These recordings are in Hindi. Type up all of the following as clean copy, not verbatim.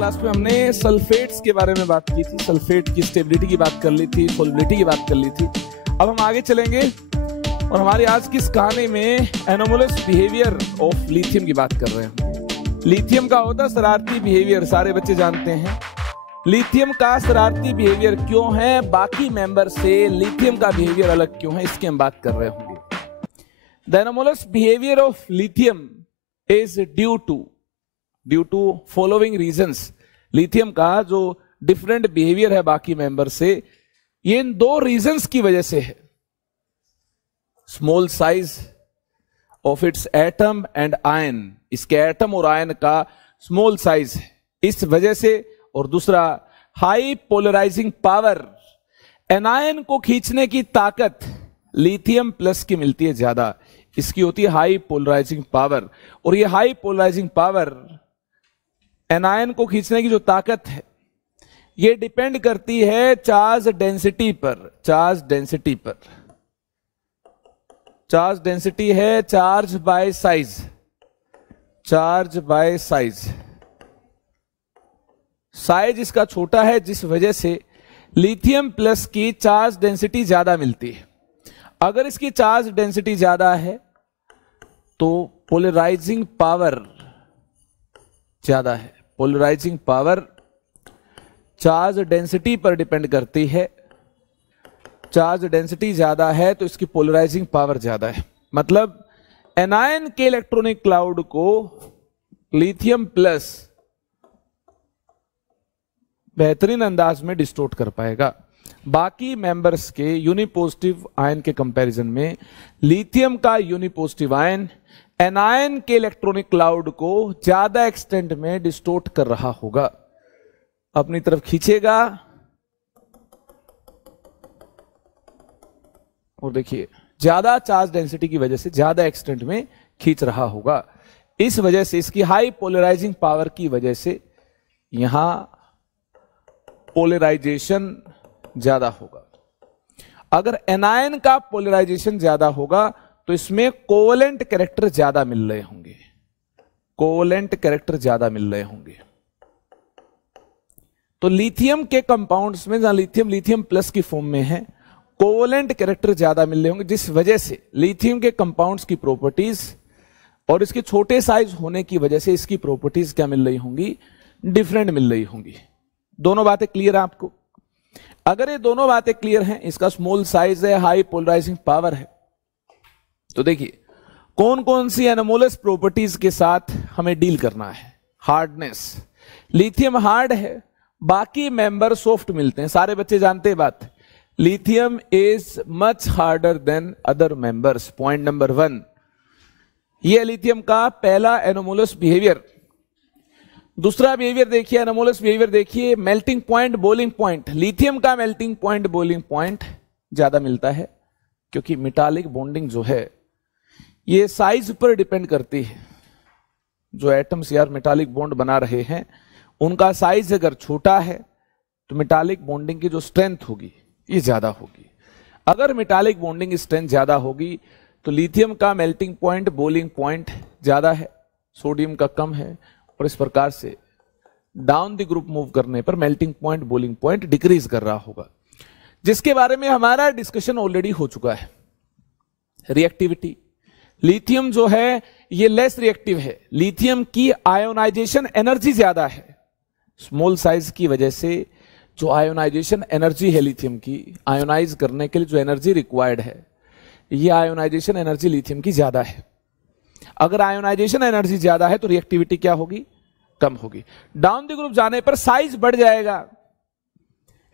क्लास में हमने सल्फेट्स के बारे में बात की थी, सल्फेट की स्टेबिलिटी की बात कर ली थी, सोलबिलिटी की बात कर ली थी। अब हम आगे चलेंगे और हमारी आज की इस कहानी में एनोमलस बिहेवियर ऑफ लिथियम की बात कर रहे हैं। लिथियम का होता है शरारती बिहेवियर, सारे बच्चे जानते हैं। लिथियम का शरारती बिहेवियर क्यों है, बाकी मेंबर से लिथियम का बिहेवियर अलग क्यों है, इसकी हम बात कर रहे होंगे। The anomalous behaviour of lithium is due to following reasons. Lithium का जो डिफरेंट बिहेवियर है बाकी मेंबर से, ये इन दो रीजंस की वजह से है। Small size of its atom and ion, इसके एटम और आयन का स्मॉल साइज है इस वजह से, और दूसरा हाई पोलराइजिंग पावर, एनायन को खींचने की ताकत लिथियम प्लस की मिलती है ज्यादा, इसकी होती है हाई पोलराइजिंग पावर। और ये हाई पोलराइजिंग पावर, एनायन को खींचने की जो ताकत है, ये डिपेंड करती है चार्ज डेंसिटी पर। चार्ज डेंसिटी है चार्ज बाय साइज, साइज इसका छोटा है जिस वजह से लिथियम प्लस की चार्ज डेंसिटी ज्यादा मिलती है। अगर इसकी चार्ज डेंसिटी ज्यादा है तो पोलराइजिंग पावर ज्यादा है। पोलराइजिंग पावर चार्ज डेंसिटी पर डिपेंड करती है। चार्ज डेंसिटी ज्यादा है तो इसकी पोलराइजिंग पावर ज्यादा है। मतलब एनायन के इलेक्ट्रॉनिक क्लाउड को लिथियम प्लस बेहतरीन अंदाज में डिस्टोर्ट कर पाएगा। बाकी मेंबर्स के यूनिपॉजिटिव आयन के कंपैरिजन में लिथियम का यूनिपॉजिटिव आयन एनायन के इलेक्ट्रॉनिक क्लाउड को ज्यादा एक्सटेंट में डिस्टोर्ट कर रहा होगा, अपनी तरफ खींचेगा। और देखिए ज्यादा चार्ज डेंसिटी की वजह से ज्यादा एक्सटेंट में खींच रहा होगा। इस वजह से, इसकी हाई पोलराइजिंग पावर की वजह से यहां पोलराइजेशन ज्यादा होगा। अगर एनायन का पोलराइजेशन ज्यादा होगा तो इसमें कोवेलेंट कैरेक्टर ज्यादा मिल रहे होंगे। तो लिथियम के कंपाउंड्स में, जहां लिथियम प्लस की फॉर्म में है, कोवेलेंट कैरेक्टर ज्यादा मिल रहे होंगे, जिस वजह से लिथियम के कंपाउंड्स की प्रॉपर्टीज और इसके छोटे साइज होने की वजह से इसकी प्रॉपर्टीज क्या मिल रही होंगी, डिफरेंट मिल रही होंगी। दोनों बातें क्लियर है आपको? अगर ये दोनों बातें क्लियर हैं, इसका स्मॉल साइज है, हाई पोलराइजिंग पावर है, तो देखिए कौन कौन सी एनोमलस प्रॉपर्टीज के साथ हमें डील करना है। हार्डनेस, लिथियम हार्ड है, बाकी मेंबर सॉफ्ट मिलते हैं, सारे बच्चे जानते हैं बात। Lithium is much harder than other members, point number 1। ये लिथियम का पहला एनोमलस बिहेवियर। दूसरा बिहेवियर देखिए, एनोमलस बिहेवियर देखिए, melting point, boiling point. Lithium का मेल्टिंग पॉइंट, बॉइलिंग पॉइंट ज्यादा मिलता है क्योंकि मेटालिक बॉन्डिंग जो है ये साइज पर डिपेंड करती है। जो एटम्स यार मेटालिक बॉन्ड बना रहे हैं, उनका साइज अगर छोटा है तो मेटालिक बॉन्डिंग की जो स्ट्रेंथ होगी ये ज्यादा होगी। अगर मेटालिक बॉन्डिंग स्ट्रेंथ ज्यादा होगी तो लिथियम का मेल्टिंग पॉइंट, बॉइलिंग पॉइंट ज्यादा है, सोडियम का कम है, और इस प्रकार से डाउन द ग्रुप मूव करने पर melting point, boiling point decrease कर रहा होगा, जिसके बारे में हमारा डिस्कशन ऑलरेडी हो चुका है। रिएक्टिविटी, लिथियम जो है ये लेस रिएक्टिव है। लिथियम की आयोनाइजेशन एनर्जी ज्यादा है। स्मॉल साइज की वजह से जो आयोनाइजेशन एनर्जी है लिथियम की, आयोनाइज करने के लिए जो एनर्जी रिक्वायर्ड है, ये आयोनाइजेशन एनर्जी लिथियम की ज्यादा है। अगर आयोनाइजेशन एनर्जी ज्यादा है तो रिएक्टिविटी क्या होगी, कम होगी। डाउन द ग्रुप जाने पर साइज बढ़ जाएगा,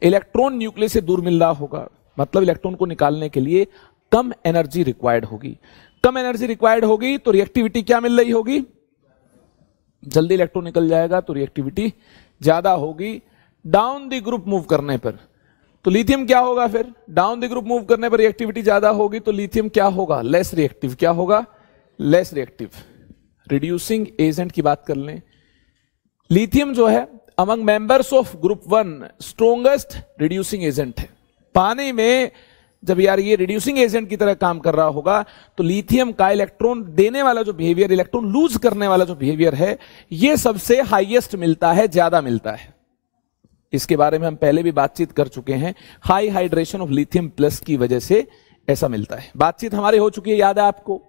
इलेक्ट्रॉन न्यूक्लियस से दूर मिल रहा होगा, मतलब इलेक्ट्रॉन को निकालने के लिए कम एनर्जी रिक्वायर्ड होगी। कम एनर्जी रिक्वायर्ड होगी तो रिएक्टिविटी क्या मिल रही होगी, जल्दी इलेक्ट्रॉन निकल जाएगा तो रिएक्टिविटी ज्यादा होगी। डाउन द ग्रुप मूव करने पर तो लिथियम क्या होगा, फिर डाउन द ग्रुप मूव करने पर रिएक्टिविटी ज्यादा होगी तो लिथियम क्या होगा, लेस रिएक्टिव। क्या होगा, लेस रिएक्टिव। रिड्यूसिंग एजेंट की बात कर लें, लिथियम जो है among members of group 1 strongest reducing agent है। पानी में जब यार ये रिड्यूसिंग एजेंट की तरह काम कर रहा होगा तो लिथियम का इलेक्ट्रॉन देने वाला जो बिहेवियर, इलेक्ट्रॉन लूज करने वाला जो बिहेवियर है, ये सबसे हाईएस्ट मिलता है, ज्यादा मिलता है। इसके बारे में हम पहले भी बातचीत कर चुके हैं। High hydration of lithium plus की वजह से ऐसा मिलता है। बातचीत हमारी हो चुकी है, याद है आपको।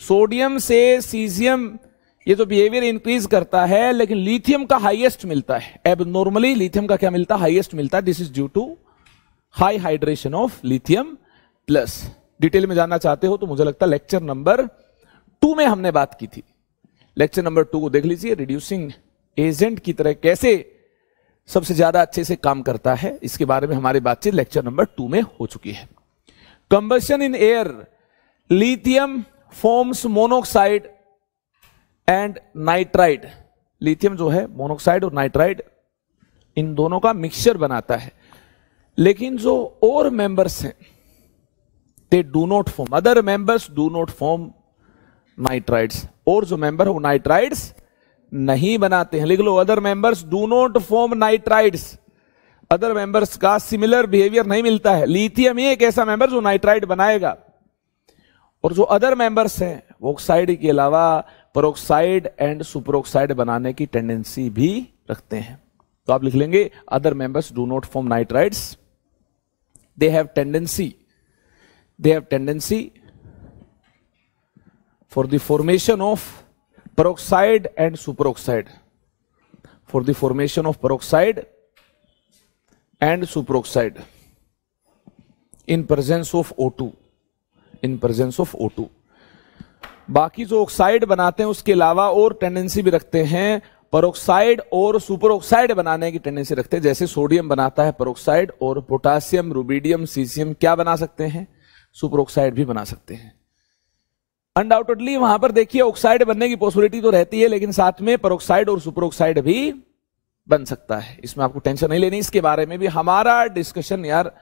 सोडियम से सीजियम ये जो बिहेवियर इंक्रीज करता है, लेकिन लिथियम का हाईएस्ट मिलता है। अब नॉर्मली लिथियम का क्या मिलता है? हाईएस्ट मिलता है। This is due to high hydration of lithium plus. Detail में जानना चाहते हो तो मुझे लगता है लेक्चर नंबर 2 में हमने बात की थी। लेक्चर नंबर 2 को देख लीजिए, रिड्यूसिंग एजेंट की तरह कैसे सबसे ज्यादा अच्छे से काम करता है, इसके बारे में हमारी बातचीत लेक्चर नंबर 2 में हो चुकी है। Combustion in air, lithium forms monoxide and nitride. Lithium जो है मोनोऑक्साइड और नाइट्राइड इन दोनों का मिक्सचर बनाता है, लेकिन जो और मेंबर्स हैं they do not form, other members do not form nitrides. और जो मेंबर है वो नाइट्राइड्स नहीं बनाते हैं। लिख लो, other members do not form nitrides. Other members का सिमिलर बिहेवियर नहीं मिलता है। लिथियम ही एक ऐसा मेंबर जो नाइट्राइड बनाएगा, और जो अदर मेंबर्स हैं वो ऑक्साइड के अलावा पेरोक्साइड एंड सुपरऑक्साइड बनाने की टेंडेंसी भी रखते हैं। तो आप लिख लेंगे, other members do not form nitrides, they have tendency for the formation of peroxide and superoxide, for the formation of peroxide and superoxide in presence of O2, in presence of O2। बाकी जो ऑक्साइड बनाते हैं उसके अलावा और टेंडेंसी भी रखते हैं, पेरोक्साइड और सुपरऑक्साइड बनाने की टेंडेंसी रखते हैं। जैसे सोडियम बनाता है पेरोक्साइड, और पोटासियम, रुबिडियम, सीसियम क्या बना सकते हैं? सुपरऑक्साइड भी बना सकते हैं। अनडाउटेडली वहां पर देखिए ऑक्साइड बनने की पॉसिबिलिटी तो रहती है, लेकिन साथ में पेरोक्साइड और सुपरऑक्साइड भी बन सकता है। इसमें आपको टेंशन नहीं लेनी। इसके बारे में भी हमारा डिस्कशन यार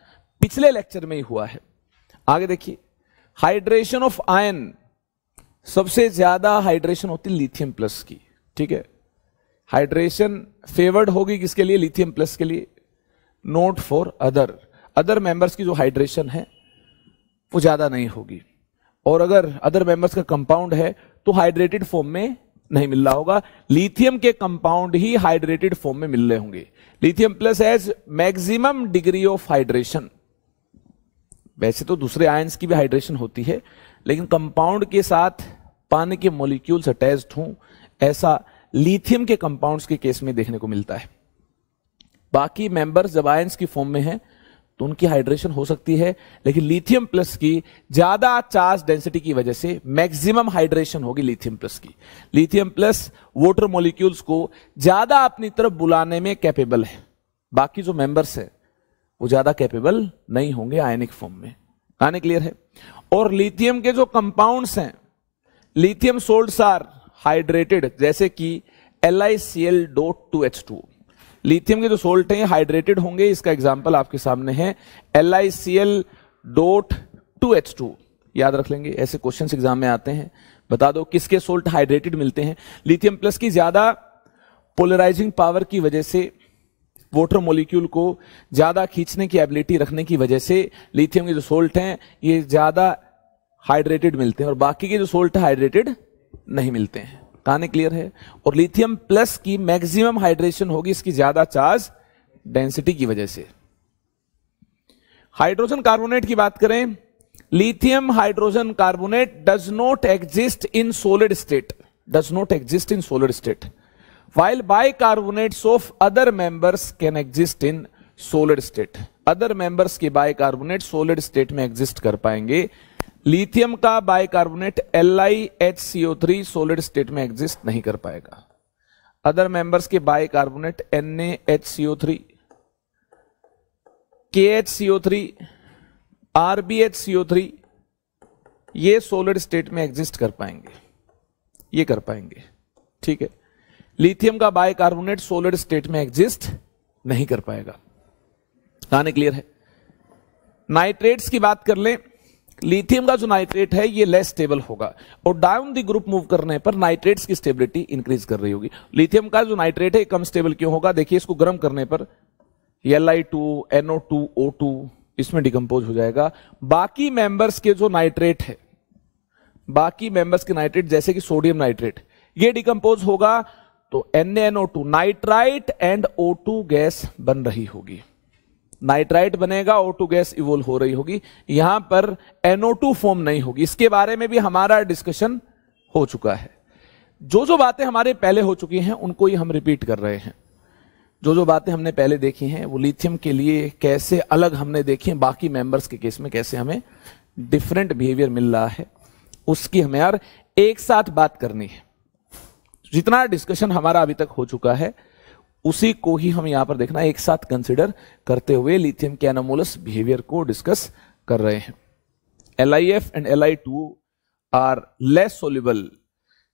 पिछले लेक्चर में ही हुआ है। आगे देखिए, हाइड्रेशन ऑफ आयन, सबसे ज्यादा हाइड्रेशन होती है लिथियम प्लस की। ठीक है, हाइड्रेशन फेवर्ड होगी किसके लिए? लिथियम प्लस के लिए, नोट फॉर अदर मेंबर्स की जो हाइड्रेशन है वो ज्यादा नहीं होगी। और अगर अदर मेंबर्स का कंपाउंड है तो हाइड्रेटेड फॉर्म में नहीं मिल रहा होगा। लिथियम के कंपाउंड ही हाइड्रेटेड फॉर्म में मिल रहे होंगे। Lithium plus has maximum degree of hydration. वैसे तो दूसरे आयंस की भी हाइड्रेशन होती है, लेकिन कंपाउंड के साथ पानी के मॉलिक्यूल्स अटैच्ड हों, ऐसा लिथियम के कंपाउंड्स के केस में देखने को मिलता है। बाकी मेंबर्स जब आयंस की फॉर्म में हैं तो उनकी हाइड्रेशन हो सकती है, लेकिन लिथियम प्लस की ज्यादा चार्ज डेंसिटी की वजह से मैक्सिमम हाइड्रेशन होगी लिथियम प्लस की। लिथियम प्लस वाटर मॉलिक्यूल्स को ज्यादा अपनी तरफ बुलाने में कैपेबल है, बाकी जो मेंबर्स है वो ज्यादा कैपेबल नहीं होंगे आयनिक फॉर्म में। कहने क्लियर है? और लिथियम के जो कंपाउंड्स हैं, लिथियम सोल्ट्स आर हाइड्रेटेड, जैसे कि LiCl.2H2। लिथियम के जो सोल्ट हैं हाइड्रेटेड होंगे। इसका एग्जांपल आपके सामने है LiCl.2H2। याद रख लेंगे, ऐसे क्वेश्चंस एग्जाम में आते हैं। बता दो किसके सोल्ट हाइड्रेटेड मिलते हैं? लिथियम प्लस की ज्यादा पोलराइजिंग पावर की वजह से, वाटर मॉलिक्यूल को ज्यादा खींचने की एबिलिटी रखने की वजह से लिथियम के जो सोल्ट हैं ये ज्यादा हाइड्रेटेड मिलते हैं, और बाकी के जो सोल्ट हाइड्रेटेड नहीं मिलते हैं। कहानी क्लियर है? और लिथियम प्लस की मैक्सिमम हाइड्रेशन होगी इसकी ज्यादा चार्ज डेंसिटी की वजह से। हाइड्रोजन कार्बोनेट की बात करें, lithium hydrogen carbonate does not exist in solid state, while bicarbonates of other members can exist in solid state। Other members के बाइकार्बोनेट सॉलिड स्टेट में एग्जिस्ट कर पाएंगे। लिथियम का बाइकार्बोनेट LiHCO3 सॉलिड स्टेट में एग्जिस्ट नहीं कर पाएगा। अदर मेंबर्स के बाइकार्बोनेट NaHCO3, KHCO3, RbHCO3 ये सॉलिड स्टेट में एग्जिस्ट कर पाएंगे, ये कर पाएंगे। ठीक है, लिथियम का बाइकार्बोनेट सॉलिड स्टेट में एग्जिस्ट नहीं कर पाएगा। कहानी क्लियर है? नाइट्रेट्स की बात कर लें, लिथियम का जो नाइट्रेट है ये लेस स्टेबल होगा, और डाउन द ग्रुप मूव करने पर नाइट्रेट्स की स्टेबिलिटी इंक्रीज कर रही होगी। लिथियम का जो नाइट्रेट है कम स्टेबल क्यों होगा? देखिए, इसको गर्म करने पर Li2, NO2, O2 इसमें डिकम्पोज हो जाएगा। बाकी मेंबर्स के जो नाइट्रेट है, बाकी मेंबर्स के नाइट्रेट जैसे कि सोडियम नाइट्रेट, ये डिकम्पोज होगा तो NaNO2 nitrite and O2 gas बन रही होगी। नाइट्राइट बनेगा, O2 गैस इवोल्व हो रही होगी, यहां पर NO2 फॉर्म नहीं होगी। इसके बारे में भी हमारा डिस्कशन हो चुका है। जो बातें हमारे पहले हो चुकी हैं उनको ही हम रिपीट कर रहे हैं। जो बातें हमने पहले देखी हैं वो लिथियम के लिए कैसे अलग हमने देखी हैं, बाकी मेंबर्स के केस में कैसे हमें डिफरेंट बिहेवियर मिल रहा है, उसकी हमें यार एक साथ बात करनी है। जितना डिस्कशन हमारा अभी तक हो चुका है उसी को ही हम यहां पर देखना एक साथ कंसिडर करते हुए लिथियम के एनोमोलस बिहेवियर को डिस्कस कर रहे हैं। LiF and Li2 are less soluble,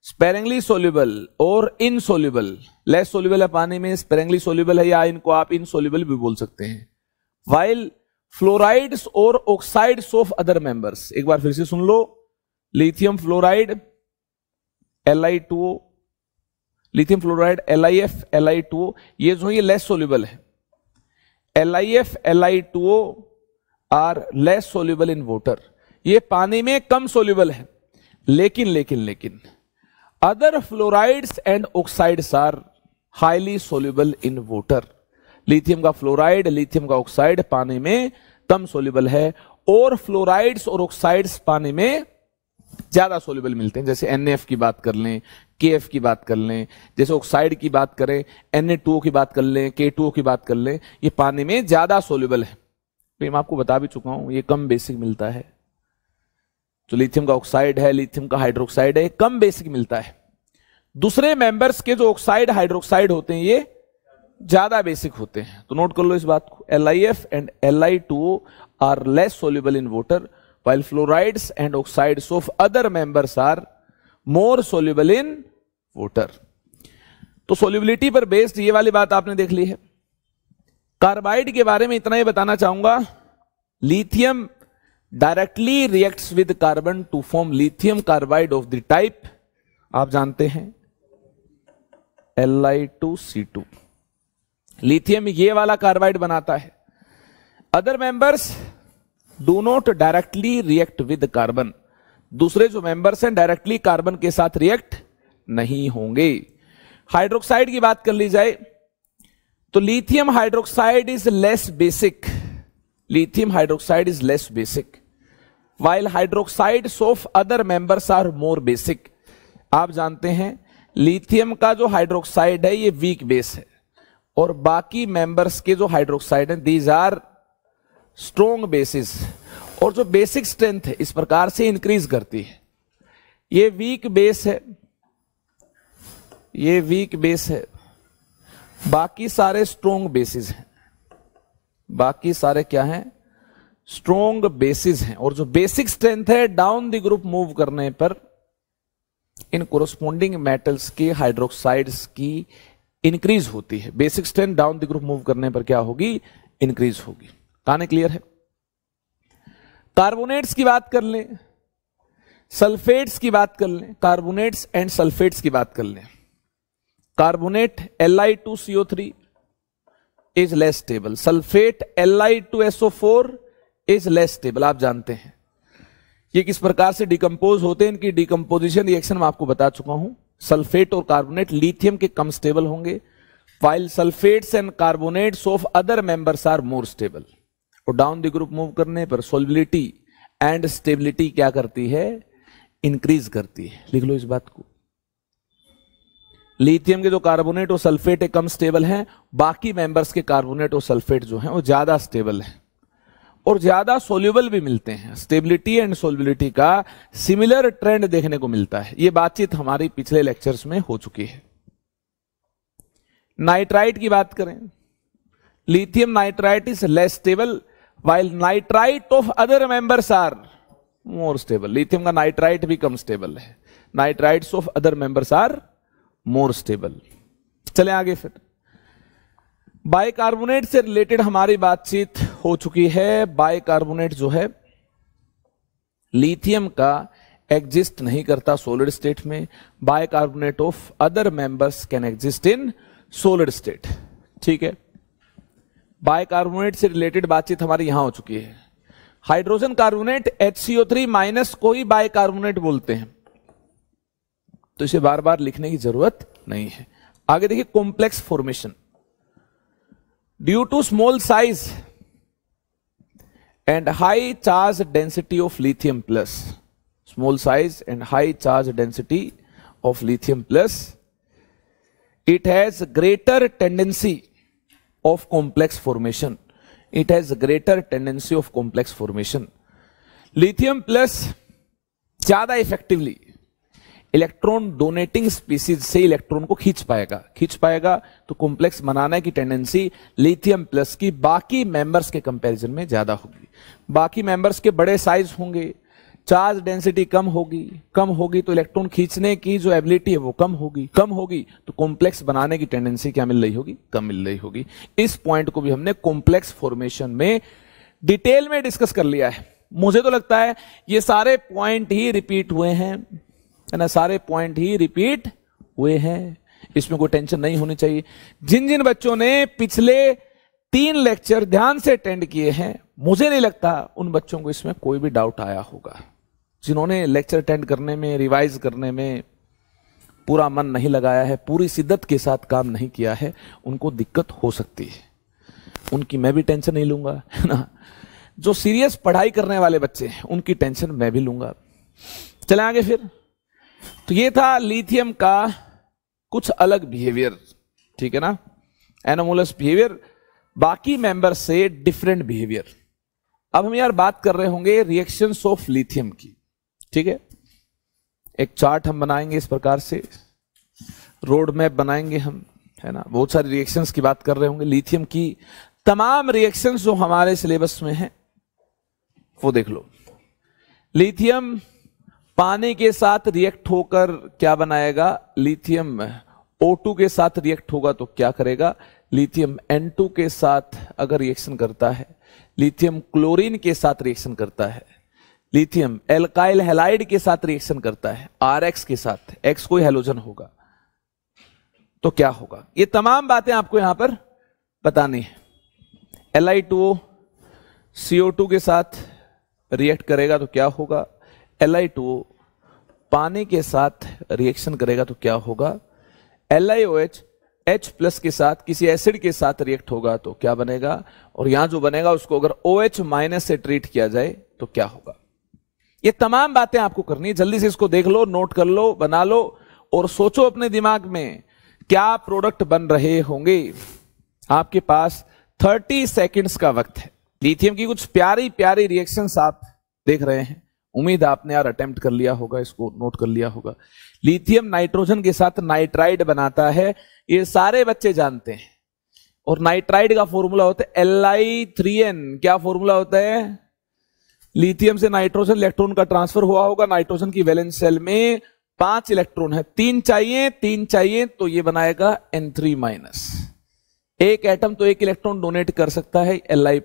sparingly soluble और इनसोल्यूबल। लेस सोल्यूबल है पानी में, स्पेरिंगली सोल्यूबल है, या इनको आप इनसोल्यूबल भी बोल सकते हैं। वाइल फ्लोराइड्स और ऑक्साइड्स ऑफ अदर मेंबर्स, एक बार फिर से सुन लो, lithium fluoride Li2O, lithium fluoride LiF Li2O, ये जो ये लेस सोल्यूबल है। LiF Li2O are less soluble in water, ये पानी में कम सोल्यूबल है। लेकिन other fluorides and oxides are highly soluble in water. Lithium का फ्लोराइड, लिथियम का ऑक्साइड पानी में कम सोल्यूबल है, और फ्लोराइड्स और ऑक्साइड्स पानी में ज्यादा सोल्यूबल मिलते हैं। जैसे NaF की बात कर लें, KF की बात कर लें, जैसे ऑक्साइड की बात करें, Na2O की बात कर लें, K2O की बात कर लें, ये पानी में ज्यादा सोल्यूबल है। तो मैं आपको बता भी चुका हूं, ये कम बेसिक मिलता है। जो लिथियम का ऑक्साइड है, लिथियम का हाइड्रोक्साइड है, कम बेसिक मिलता है। दूसरे मेंबर्स के जो ऑक्साइड हाइड्रोक्साइड होते हैं ये ज्यादा बेसिक होते हैं। तो नोट कर लो इस बात को, LiF and Li2O are less soluble in water while fluorides and oxides of other members are more soluble in water। तो सोल्यूबिलिटी पर बेस्ड ये वाली बात आपने देख ली है। कार्बाइड के बारे में इतना ही बताना चाहूंगा, lithium directly reacts with carbon to form lithium carbide of the type, आप जानते हैं, Li2C2। लिथियम ये वाला कार्बाइड बनाता है। Other members do not directly react with carbon, दूसरे जो मेंबर्स हैं डायरेक्टली कार्बन के साथ रिएक्ट नहीं होंगे। हाइड्रोक्साइड की बात कर ली जाए तो lithium hydroxide is less basic, lithium hydroxide is less basic, while hydroxides of other members are more basic. आप जानते हैं लिथियम का जो हाइड्रोक्साइड है ये वीक बेस है, और बाकी मेंबर्स के जो हाइड्रोक्साइड हैं दीज आर स्ट्रॉन्ग बेसिस, और जो बेसिक स्ट्रेंथ है इस प्रकार से इंक्रीज करती है। ये वीक बेस है, ये वीक बेस है, बाकी सारे स्ट्रॉन्ग बेसिस हैं, बाकी सारे क्या हैं, स्ट्रॉन्ग बेसिस हैं। और जो बेसिक स्ट्रेंथ है डाउन द ग्रुप मूव करने पर इन कोरोस्पोंडिंग मेटल्स के हाइड्रोक्साइड्स की इंक्रीज होती है। Basic strength down the group move करने पर क्या होगी, इंक्रीज होगी। कहानी क्लियर है। कार्बोनेट्स की बात कर लें, सल्फेट्स की बात कर लें, कार्बोनेट्स एंड सल्फेट्स की बात कर लें। Carbonate Li2CO3 is less stable, sulphate Li2SO4 is less stable. आप जानते हैं ये किस प्रकार से डिकम्पोज होते हैं, इनकी डिकम्पोजिशन रिएक्शन मैं आपको बता चुका हूं। सल्फेट और कार्बोनेट लिथियम के कम स्टेबल होंगे, while sulfates and carbonates of other members are more stable। और डाउन द ग्रुप मूव करने पर सोल्युबिलिटी एंड स्टेबिलिटी क्या करती है, इंक्रीज करती है। लिख लो इस बात को। लिथियम के जो कार्बोनेट और सल्फेट है कम स्टेबल हैं, बाकी मेंबर्स के कार्बोनेट और सल्फेट जो हैं वो ज्यादा स्टेबल हैं और ज्यादा सोल्यूबल भी मिलते हैं। स्टेबिलिटी एंड सोल्युबिलिटी का सिमिलर ट्रेंड देखने को मिलता है। ये बातचीत हमारी पिछले लेक्चर्स में हो चुकी है। नाइट्राइट की बात करें, lithium nitrite is less stable while nitrite of other members are more stable. Lithium का नाइट्राइट भी कम स्टेबल है, nitrites of other members are more stable. चले आगे। फिर बाइकार्बोनेट से रिलेटेड हमारी बातचीत हो चुकी है। बाइकार्बोनेट जो है लिथियम का एग्जिस्ट नहीं करता सॉलिड स्टेट में, bicarbonate of other members can exist in solid state. ठीक है। बाइकार्बोनेट से रिलेटेड बातचीत हमारी यहां हो चुकी है। हाइड्रोजन कार्बोनेट HCO3 माइनस को ही बाइकार्बोनेट बोलते हैं, तो इसे बार बार लिखने की जरूरत नहीं है। आगे देखिए complex formation. Due to small size and high charge density of lithium plus, small size and high charge density of lithium plus, it has greater tendency of complex formation. It has greater tendency of complex formation. Lithium plus ज्यादा इफेक्टिवली इलेक्ट्रॉन डोनेटिंग स्पीसीज से इलेक्ट्रॉन को खींच पाएगा, तो कॉम्प्लेक्स बनाने की टेंडेंसी लिथियम प्लस की बाकी मेंबर्स के कंपैरिजन में ज्यादा होगी। बाकी मेंबर्स के बड़े साइज होंगे, चार्ज डेंसिटी कम होगी तो इलेक्ट्रॉन खींचने की जो एबिलिटी है वो कम होगी तो कॉम्प्लेक्स बनाने की टेंडेंसी क्या मिल रही होगी, कम मिल रही होगी। इस पॉइंट को भी हमने कॉम्प्लेक्स फॉर्मेशन में डिटेल में डिस्कस कर लिया है। मुझे तो लगता है ये सारे पॉइंट ही रिपीट हुए हैं, है ना, सारे पॉइंट ही रिपीट हुए हैं, इसमें कोई टेंशन नहीं होनी चाहिए। जिन जिन बच्चों ने पिछले 3 लेक्चर ध्यान से अटेंड किए हैं, मुझे नहीं लगता उन बच्चों को इसमें कोई भी डाउट आया होगा। जिन्होंने लेक्चर अटेंड करने में, रिवाइज करने में पूरा मन नहीं लगाया है, पूरी शिद्दत के साथ काम नहीं किया है, उनको दिक्कत हो सकती है। उनकी मैं भी टेंशन नहीं लूंगा, है ना। जो सीरियस पढ़ाई करने वाले बच्चे हैं उनकी टेंशन मैं भी लूंगा। चले आगे फिर। तो ये था लिथियम का कुछ अलग बिहेवियर, ठीक है ना, एनोमोलस बिहेवियर, बाकी मेंबर से डिफरेंट बिहेवियर। अब हम यार बात कर रहे होंगे रिएक्शंस ऑफ लिथियम की, ठीक है। एक चार्ट हम बनाएंगे इस प्रकार से, रोड मैप बनाएंगे हम, है ना। बहुत सारी रिएक्शंस की बात कर रहे होंगे, लिथियम की तमाम रिएक्शंस जो हमारे सिलेबस में हैं वो देख लो। लिथियम पानी के साथ रिएक्ट होकर क्या बनाएगा, लिथियम O2 के साथ रिएक्ट होगा तो क्या करेगा, लिथियम N2 के साथ अगर रिएक्शन करता है, लिथियम क्लोरीन के साथ रिएक्शन करता है, लिथियम एल्काइल हैलाइड के साथ रिएक्शन करता है, RX के साथ, X कोई हैलोजन होगा तो क्या होगा। ये तमाम बातें आपको यहां पर बतानी है। Li2O CO2 के साथ रिएक्ट करेगा तो क्या होगा, Li2O पानी के साथ रिएक्शन करेगा तो क्या होगा, LiOH H प्लस के साथ किसी एसिड के साथ रिएक्ट होगा तो क्या बनेगा, और यहां जो बनेगा उसको अगर OH माइनस से ट्रीट किया जाए तो क्या होगा। ये तमाम बातें आपको करनी है। जल्दी से इसको देख लो, नोट कर लो, बना लो और सोचो अपने दिमाग में क्या प्रोडक्ट बन रहे होंगे। आपके पास 30 सेकेंड्स का वक्त है। लिथियम की कुछ प्यारी प्यारी रिएक्शंस आप देख रहे हैं, उम्मीद आपने यार अटेम्प्ट कर लिया होगा, इसको नोट कर लिया होगा। लिथियम नाइट्रोजन के साथ नाइट्राइड बनाता है, ये सारे बच्चे जानते हैं। और नाइट्राइड का फॉर्मूला होता है Li3n। क्या फॉर्मूला होता है, लिथियम से नाइट्रोजन इलेक्ट्रॉन का ट्रांसफर हुआ होगा, नाइट्रोजन की वैलेंस शेल में 5 इलेक्ट्रॉन है, 3 चाहिए तो ये बनाएगा N3-। एक एटम तो 1 इलेक्ट्रॉन डोनेट कर सकता है, Li+।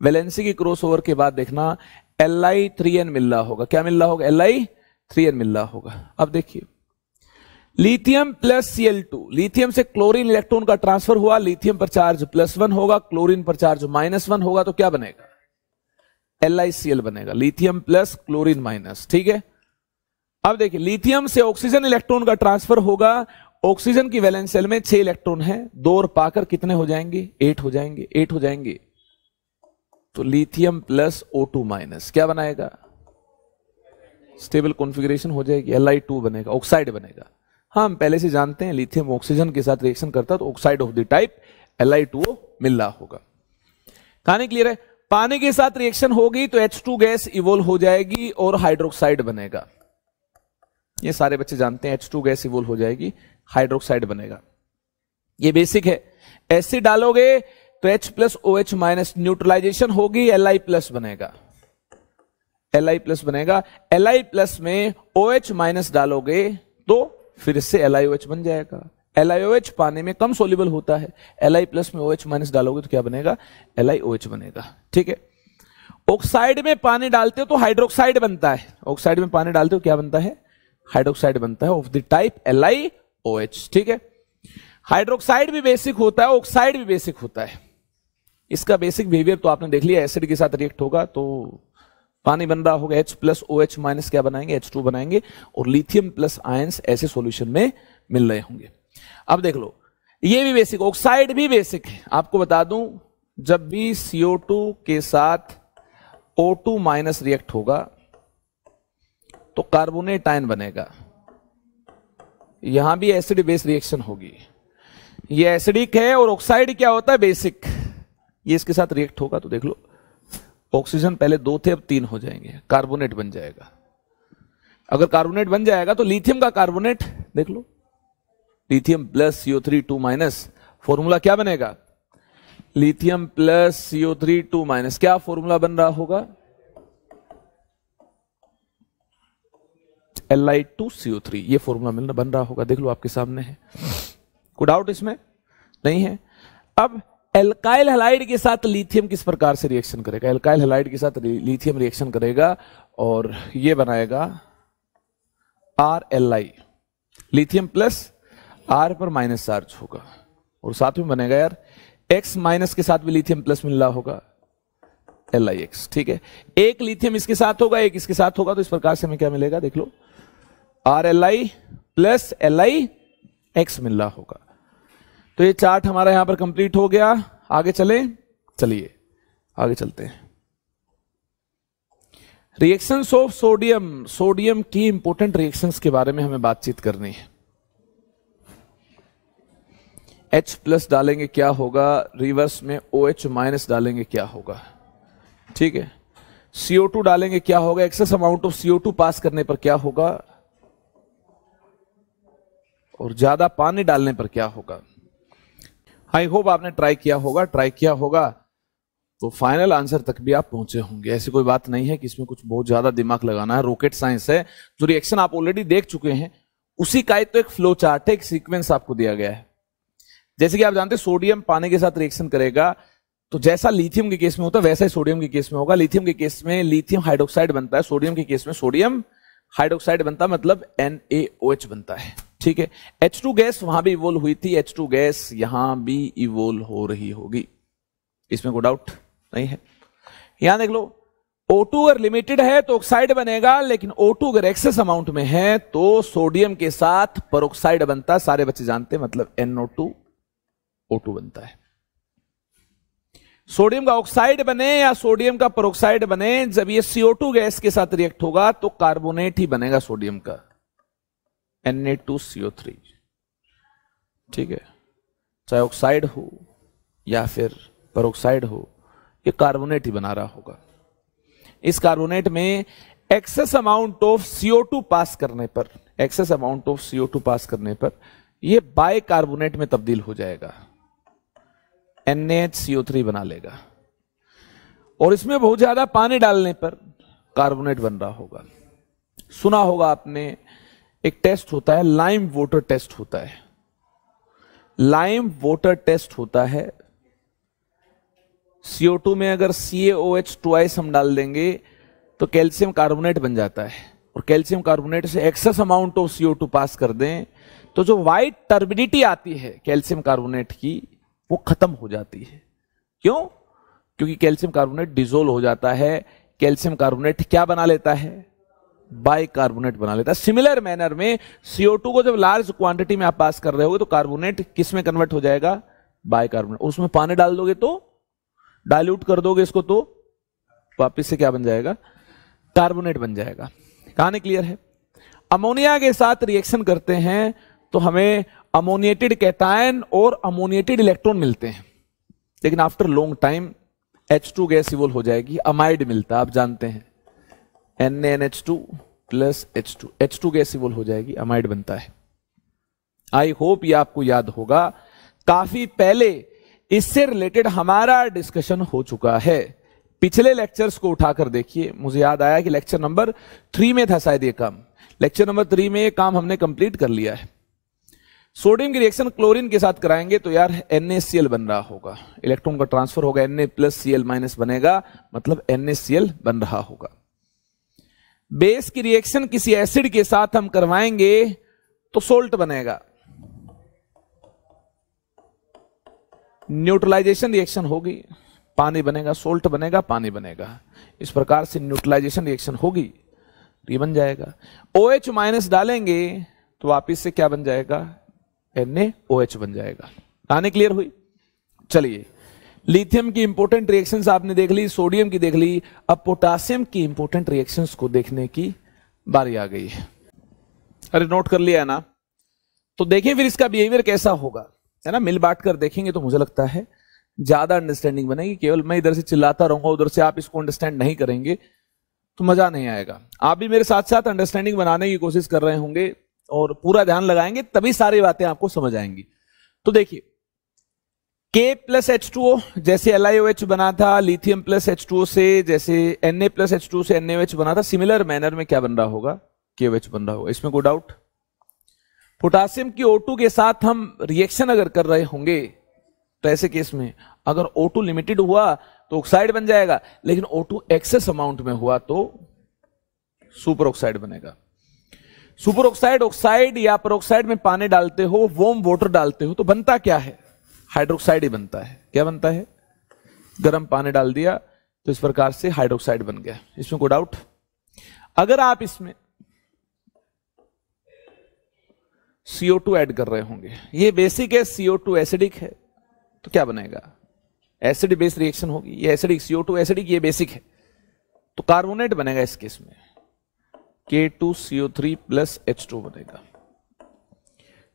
वैलेंसी की क्रॉसओवर के बाद देखना Li3n मिल रहा होगा। क्या मिल रहा होगा, Li3n मिल रहा होगा। अब देखिए लिथियम प्लस Cl2, लिथियम से क्लोरीन इलेक्ट्रॉन का ट्रांसफर हुआ, लिथियम पर चार्ज +1 होगा, क्लोरीन पर चार्ज -1 होगा तो क्या बनेगा, LiCl बनेगा, लिथियम प्लस क्लोरीन माइनस, ठीक है। अब देखिए लिथियम से ऑक्सीजन इलेक्ट्रॉन का ट्रांसफर होगा, ऑक्सीजन की वैलेंस शेल में 6 इलेक्ट्रॉन है, 2 और पाकर कितने हो जाएंगे, 8 हो जाएंगे। तो लिथियम प्लस O2 माइनस क्या बनाएगा, स्टेबल कॉन्फ़िगरेशन हो जाएगी, Li2 बनेगा, ऑक्साइड बनेगा। हम पहले से जानते हैं लिथियम ऑक्सीजन के साथ रिएक्शन करता है तो oxide of the type Li2O मिल रहा होगा। कहानी क्लियर है। पानी के साथ रिएक्शन होगी तो H2 गैस इवोल्व हो जाएगी और हाइड्रोक्साइड बनेगा। ये सारे बच्चे जानते हैं, H2 गैस इवोल्व हो जाएगी, हाइड्रोक्साइड बनेगा, ये बेसिक है। एसिड डालोगे तो H plus OH minus, neutralization होगी, Li+ बनेगा, Li+ प्लस में OH माइनस डालोगे तो फिर इससे LiOH बन जाएगा। LiOH पानी में कम सोल्यूबल होता है, Li+ में OH माइनस डालोगे तो क्या बनेगा, LiOH बनेगा, ठीक है। ऑक्साइड में पानी डालते हो तो हाइड्रोक्साइड बनता है, ऑक्साइड में पानी डालते हो क्या बनता है, हाइड्रोक्साइड बनता है ऑफ द टाइप LiOH, ठीक है। हाइड्रोक्साइड भी बेसिक होता है, ऑक्साइड भी बेसिक होता है। इसका बेसिक बिहेवियर तो आपने देख लिया, एसिड के साथ रिएक्ट होगा तो पानी बन रहा होगा, H प्लस OH माइनस क्या बनाएंगे, H2 बनाएंगे, और लिथियम प्लस आयंस ऐसे सॉल्यूशन में मिल रहे होंगे। अब देख लो, ये भी बेसिक, ऑक्साइड भी बेसिक है। आपको बता दूं, जब भी CO2 के साथ O2 माइनस रिएक्ट होगा तो कार्बोनेट आयन बनेगा। यहां भी एसिड बेस रिएक्शन होगी, ये एसिडिक है, और ऑक्साइड क्या होता है, बेसिक। ये इसके साथ रिएक्ट होगा तो देख लो, ऑक्सीजन पहले 2 थे, अब 3 हो जाएंगे, कार्बोनेट बन जाएगा। अगर कार्बोनेट बन जाएगा तो लिथियम का कार्बोनेट देख लो, lithium plus CO3 2 minus, formula क्या बनेगा, लिथियम प्लस CO3 2 माइनस, क्या फॉर्मूला बन रहा होगा, Li2CO3, ये फॉर्मूला बन रहा होगा, देख लो आपके सामने है, कोई डाउट इसमें नहीं है। अब एल्काइल हैलाइड के साथ लिथियम किस प्रकार से रिएक्शन करेगा, एल्काइल हैलाइड के साथ लिथियम रिएक्शन करेगा और ये बनाएगा RLi, लिथियम प्लस R पर माइनस चार्ज होगा, और साथ में बनेगा यार X माइनस के साथ भी लिथियम प्लस मिल रहा होगा, LiX, ठीक है। एक लिथियम इसके साथ होगा, एक इसके साथ होगा, तो इस प्रकार से हमें क्या मिलेगा, देख लो RLi प्लस LiX मिल रहा होगा। तो ये चार्ट हमारा यहां पर कंप्लीट हो गया। आगे चलिए आगे चलते हैं। रिएक्शंस ऑफ सोडियम, सोडियम की इंपॉर्टेंट रिएक्शंस के बारे में हमें बातचीत करनी है। H प्लस डालेंगे क्या होगा, रिवर्स में OH माइनस डालेंगे क्या होगा, ठीक है। CO2 डालेंगे क्या होगा, एक्सेस अमाउंट ऑफ CO2 पास करने पर क्या होगा, और ज्यादा पानी डालने पर क्या होगा। आई होप आपने ट्राई किया होगा तो फाइनल आंसर तक भी आप पहुंचे होंगे। ऐसी कोई बात नहीं है कि इसमें कुछ बहुत ज्यादा दिमाग लगाना है, रॉकेट साइंस है। जो रिएक्शन आप ऑलरेडी देख चुके हैं उसी का तो एक फ्लो चार्ट है, एक सीक्वेंस आपको दिया गया है। जैसे कि आप जानते हैं सोडियम पानी के साथ रिएक्शन करेगा तो जैसा लिथियम के केस में होता है वैसा ही सोडियम के केस में होगा। लिथियम के केस में लिथियम हाइड्रोक्साइड बनता है, सोडियम के केस में सोडियम हाइड्रोक्साइड बनता है, मतलब NaOH बनता है, ठीक है। H2 गैस वहां भी इवोल्व हुई थी, H2 गैस यहां भी इवोल्व हो रही होगी, इसमें कोई डाउट नहीं है। यहां देख लो, O2 अगर लिमिटेड है तो ऑक्साइड बनेगा, लेकिन O2 अगर एक्सेस अमाउंट में है तो सोडियम के साथ पेरोक्साइड बनता है, सारे बच्चे जानते हैं, मतलब NO2 O2 बनता है। सोडियम का ऑक्साइड बने या सोडियम का पेरोक्साइड बने, जब ये CO2 गैस के साथ रिएक्ट होगा तो कार्बोनेट ही बनेगा सोडियम का, Na2CO3, ठीक है। चाहे ऑक्साइड हो या फिर पेरोक्साइड हो, ये कार्बोनेट ही बना रहा होगा। इस कार्बोनेट में एक्सेस अमाउंट ऑफ CO2 पास करने पर, एक्सेस अमाउंट ऑफ CO2 पास करने पर ये बाय कार्बोनेट में तब्दील हो जाएगा, NaHCO3 बना लेगा, और इसमें बहुत ज्यादा पानी डालने पर कार्बोनेट बन रहा होगा। सुना होगा आपने, एक टेस्ट होता है लाइम वाटर टेस्ट होता है, लाइम वाटर टेस्ट होता है। CO2 में अगर CaOH ट्वाइस हम डाल देंगे तो कैल्शियम कार्बोनेट बन जाता है, और कैल्शियम कार्बोनेट से एक्सेस अमाउंट ऑफ CO2 पास कर दें तो जो व्हाइट टर्बिडिटी आती है कैल्शियम कार्बोनेट की वो खत्म हो जाती है। क्यों? क्योंकि कैल्शियम कार्बोनेट डिसोल्व हो जाता है। कैल्शियम कार्बोनेट क्या बना लेता है, बाइकार्बोनेट बना लेता है। सिमिलर मैनर में CO2 को जब लार्ज क्वांटिटी में आप पास कर रहे होगे तो कार्बोनेट किस में कन्वर्ट हो जाएगा, बाइकार्बोनेट। उसमें पानी डाल दोगे तो, डाइल्यूट कर दोगे इसको तो वापिस से क्या बन जाएगा, कार्बोनेट बन जाएगा। कहानी क्लियर है। अमोनिया के साथ रिएक्शन करते हैं तो हमें अमोनिएटेड कैटायन और अमोनिएटेड इलेक्ट्रॉन मिलते हैं, लेकिन after long time H2 gas evolve हो जाएगी, अमाइड मिलता है, आप जानते हैं NaNH2 plus H2, H2 gas evolve हो जाएगी, अमाइड बनता है। आई होप ये आपको याद होगा, काफी पहले इससे रिलेटेड हमारा डिस्कशन हो चुका है। पिछले लेक्चर्स को उठाकर देखिए, मुझे याद आया कि लेक्चर नंबर 3 में था शायद ये काम, लेक्चर नंबर 3 में ये काम हमने कंप्लीट कर लिया है। सोडियम की रिएक्शन क्लोरीन के साथ कराएंगे तो यार NaCl बन रहा होगा, इलेक्ट्रॉन का ट्रांसफर होगा, Na प्लस Cl माइनस बनेगा, मतलब NaCl बन रहा होगा। बेस की रिएक्शन किसी एसिड के साथ हम करवाएंगे तो सोल्ट बनेगा, न्यूट्रलाइजेशन रिएक्शन होगी, पानी बनेगा, सोल्ट बनेगा, पानी बनेगा। इस प्रकार से न्यूट्रलाइजेशन रिएक्शन होगी, ये बन जाएगा। OH माइनस डालेंगे तो वापिस से क्या बन जाएगा, NaOH बन जाएगा। कहानी क्लियर हुई? चलिए, लिथियम की इंपोर्टेंट रिएक्शंस आपने देख ली, सोडियम की देख ली, अब पोटासियम की इंपोर्टेंट रिएक्शंस को देखने की बारी आ गई है। अरे नोट कर लिया है ना? तो देखिए फिर इसका बिहेवियर कैसा होगा, है ना? मिल बांट कर देखेंगे तो मुझे लगता है ज्यादा अंडरस्टैंडिंग बनेगी। केवल मैं इधर से चिल्लाता रहूंगा, उधर से आप इसको अंडरस्टैंड नहीं करेंगे तो मजा नहीं आएगा। आप भी मेरे साथ साथ अंडरस्टैंडिंग बनाने की कोशिश कर रहे होंगे और पूरा ध्यान लगाएंगे, तभी सारी बातें आपको समझ आएंगी। तो देखिए, K प्लस H2O जैसे LiOH बना था, लिथियम प्लस H2O से जैसे Na प्लस H2O से NaOH बना था, सिमिलर मैनर में क्या बन रहा होगा, KOH बन रहा होगा। इसमें कोई डाउट? पोटासियम की O2 के साथ हम रिएक्शन अगर कर रहे होंगे तो ऐसे केस में अगर O2 लिमिटेड हुआ तो ऑक्साइड बन जाएगा, लेकिन O2 एक्सेस अमाउंट में हुआ तो सुपर ऑक्साइड बनेगा। सुपर ऑक्साइड, ऑक्साइड या परऑक्साइड में पानी डालते हो, वार्म वाटर डालते हो तो बनता क्या है, हाइड्रोक्साइड ही बनता है। क्या बनता है? गर्म पानी डाल दिया तो इस प्रकार से हाइड्रोक्साइड बन गया। इसमें कोई डाउट? अगर आप इसमें CO2 ऐड कर रहे होंगे, ये बेसिक है, CO2 एसिडिक है, तो क्या बनेगा, एसिड बेस रिएक्शन होगी। ये एसिडिक, CO2 एसिडिक, ये बेसिक है, तो कार्बोनेट बनेगा। इस केस में K2CO3 प्लस H2 बनेगा।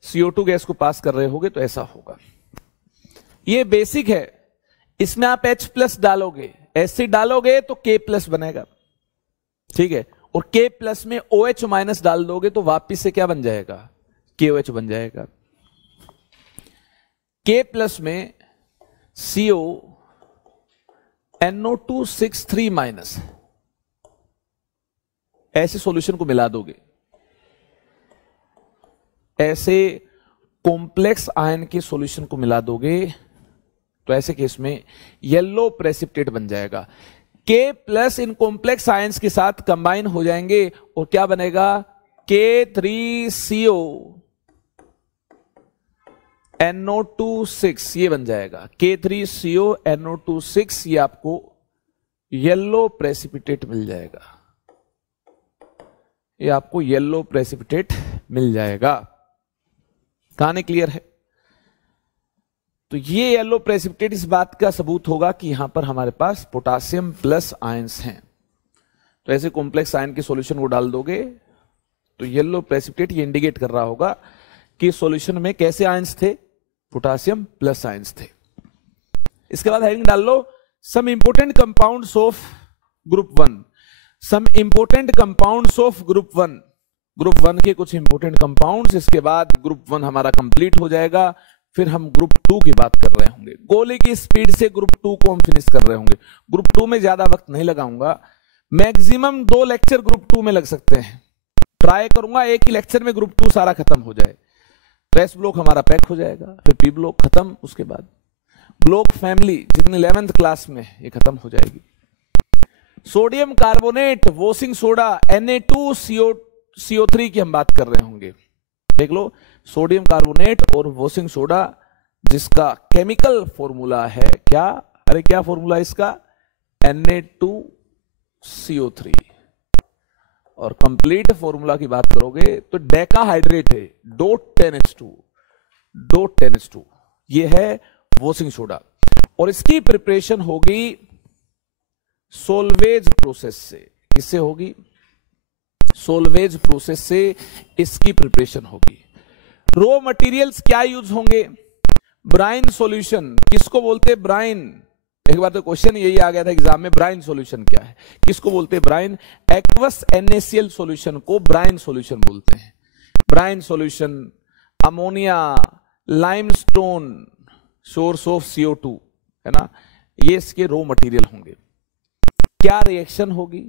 CO2 गैस को पास कर रहे होगे तो ऐसा होगा। ये बेसिक है, इसमें आप H प्लस डालोगे, एसिड डालोगे तो K प्लस बनेगा, ठीक है। और K प्लस में OH माइनस डाल दोगे तो वापिस से क्या बन जाएगा, KOH बन जाएगा। K प्लस में CO NO2 माइनस, ऐसे सॉल्यूशन को मिला दोगे, ऐसे कॉम्प्लेक्स आयन के सॉल्यूशन को मिला दोगे तो ऐसे केस में येलो प्रेसिपिटेट बन जाएगा। K plus in complex ions के साथ कंबाइन हो जाएंगे और क्या बनेगा, K3CO NO2 ये बन जाएगा। K3CO NO2 ये आपको येलो प्रेसिपिटेट मिल जाएगा, ये आपको येलो प्रेसिपिटेट मिल जाएगा। कहानी क्लियर है? तो ये येलो प्रेसिपिटेट इस बात का सबूत होगा कि यहां पर हमारे पास पोटासियम प्लस आयंस हैं। तो ऐसे कॉम्प्लेक्स आयन के सॉल्यूशन को डाल दोगे तो येलो प्रेसिपिटेट ये इंडिकेट कर रहा होगा कि सॉल्यूशन में कैसे आयंस थे, पोटासियम प्लस आयंस थे। इसके बाद हेडिंग डाल लो, some important compounds of group 1। Some important compounds of group 1, group 1 के कुछ इंपोर्टेंट कंपाउंड्स। इसके बाद ग्रुप 1 हमारा कंप्लीट हो जाएगा, फिर हम ग्रुप 2 की बात कर रहे होंगे। गोले की स्पीड से ग्रुप 2 को हम फिनिश कर रहे होंगे। ग्रुप 2 में ज्यादा वक्त नहीं लगाऊंगा, मैक्सिमम 2 लेक्चर ग्रुप 2 में लग सकते हैं। ट्राई करूंगा एक ही लेक्चर में ग्रुप 2 सारा खत्म हो जाए, तो एस ब्लॉक हमारा पैक हो जाएगा, फिर पी ब्लॉक खत्म, उसके बाद ब्लॉक फैमिली जितने 11th क्लास में ये खत्म हो जाएगी। Sodium carbonate, washing soda, Na2CO3 की हम बात कर रहे होंगे। देख लो, सोडियम कार्बोनेट और वॉशिंग सोडा जिसका केमिकल फॉर्मूला है क्या, अरे क्या फॉर्मूला इसका, Na2CO3। और कंप्लीट फॉर्मूला की बात करोगे तो डेकाहाइड्रेट है, .10H2, ये है वॉशिंग सोडा। और इसकी प्रिपरेशन होगी सोल्वेज प्रोसेस से। किससे होगी, सोल्वेज प्रोसेस से इसकी प्रिपरेशन होगी। रॉ मटेरियल्स क्या यूज होंगे, ब्राइन सॉल्यूशन। किसको बोलते हैं ब्राइन, एक बार तो क्वेश्चन यही आ गया था एग्जाम में, ब्राइन सॉल्यूशन क्या है, किसको बोलते हैं ब्राइन, एक्वस NaCl सॉल्यूशन को ब्राइन सॉल्यूशन बोलते हैं। Brine solution, ammonia, limestone, source of CO2, है ना, ये इसके रॉ मटेरियल होंगे। क्या रिएक्शन होगी,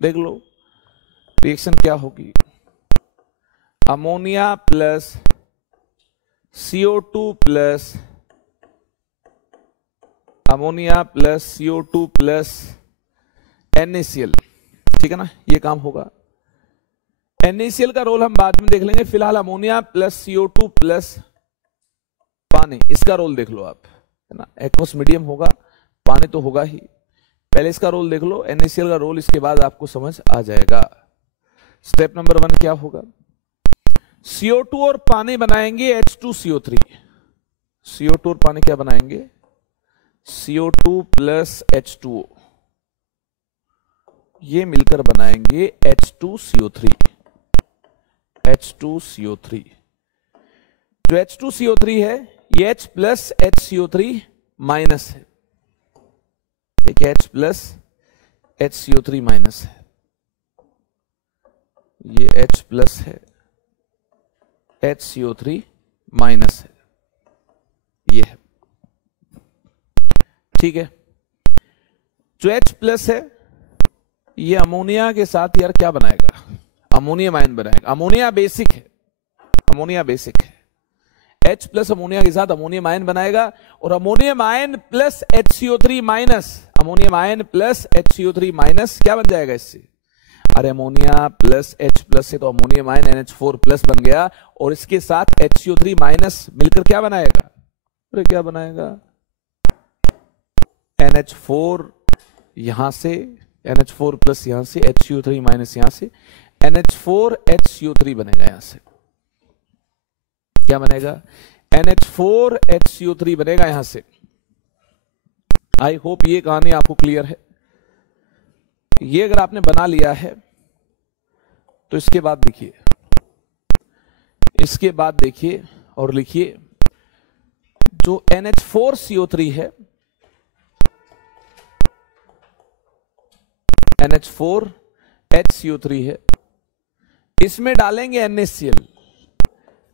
देख लो रिएक्शन क्या होगी, ammonia plus CO2 plus ammonia plus CO2 plus NaCl, ठीक है ना, ये काम होगा। NaCl का रोल हम बाद में देख लेंगे, फिलहाल अमोनिया प्लस CO2 प्लस पानी, इसका रोल देख लो आप, है ना, एक्वस मीडियम होगा, पानी तो होगा ही। पहले इसका रोल देख लो, NaCl का रोल, इसके बाद आपको समझ आ जाएगा। स्टेप नंबर 1 क्या होगा, CO2 और पानी बनाएंगे H2CO3। CO2 और पानी क्या बनाएंगे, CO2 प्लस H2O, ये मिलकर बनाएंगे H2CO3। H2CO3, जो H2CO3 है ये H प्लस HCO3 माइनस है, एक H प्लस HCO3 माइनस है, ये H प्लस है, HCO3 माइनस है, ये है, ठीक है। जो H प्लस है ये अमोनिया के साथ यार क्या बनाएगा, अमोनियम आयन बनाएगा। अमोनिया बेसिक है, अमोनिया बेसिक है, H प्लस अमोनिया के साथ अमोनियम आयन बनाएगा, और ammonium ion plus HCO3 minus, ammonium ion plus HCO3 minus क्या बन जाएगा इससे, अरे अमोनिया प्लस H प्लस से तो अमोनियम आयन NH4 प्लस बन गया, और इसके साथ HCO3 माइनस मिलकर क्या बनाएगा, अरे क्या बनाएगा, NH4 यहां से, NH4 प्लस यहां से, HCO3 माइनस यहां से, NH4 HCO3 बनेगा, यहां से क्या बनेगा, NH4 HCO3 बनेगा यहां से। आई होप ये कहानी आपको क्लियर है। ये अगर आपने बना लिया है तो इसके बाद देखिए, इसके बाद देखिए और लिखिए, जो NH4CO3 है, NH4HCO3 है, इसमें डालेंगे NaCl।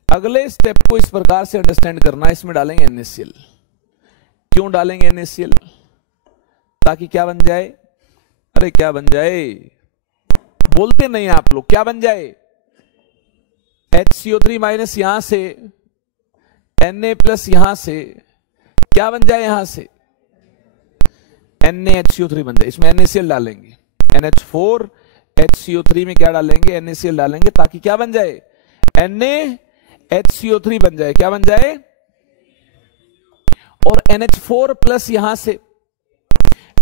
अगले स्टेप को इस प्रकार से अंडरस्टैंड करना, इसमें डालेंगे NaCl। क्यों डालेंगे NaCl, ताकि क्या बन जाए, अरे क्या बन जाए, बोलते नहीं आप लोग, क्या बन जाए, HCO3 माइनस यहां से, Na प्लस यहां से क्या बन जाए, यहां से NaHCO3 बन जाए। इसमें NaCl डालेंगे, NH4 HCO3 में क्या डालेंगे, NaCl डालेंगे, ताकि क्या बन जाए, NaHCO3 बन जाए, क्या बन जाए, और NH4 प्लस यहां से,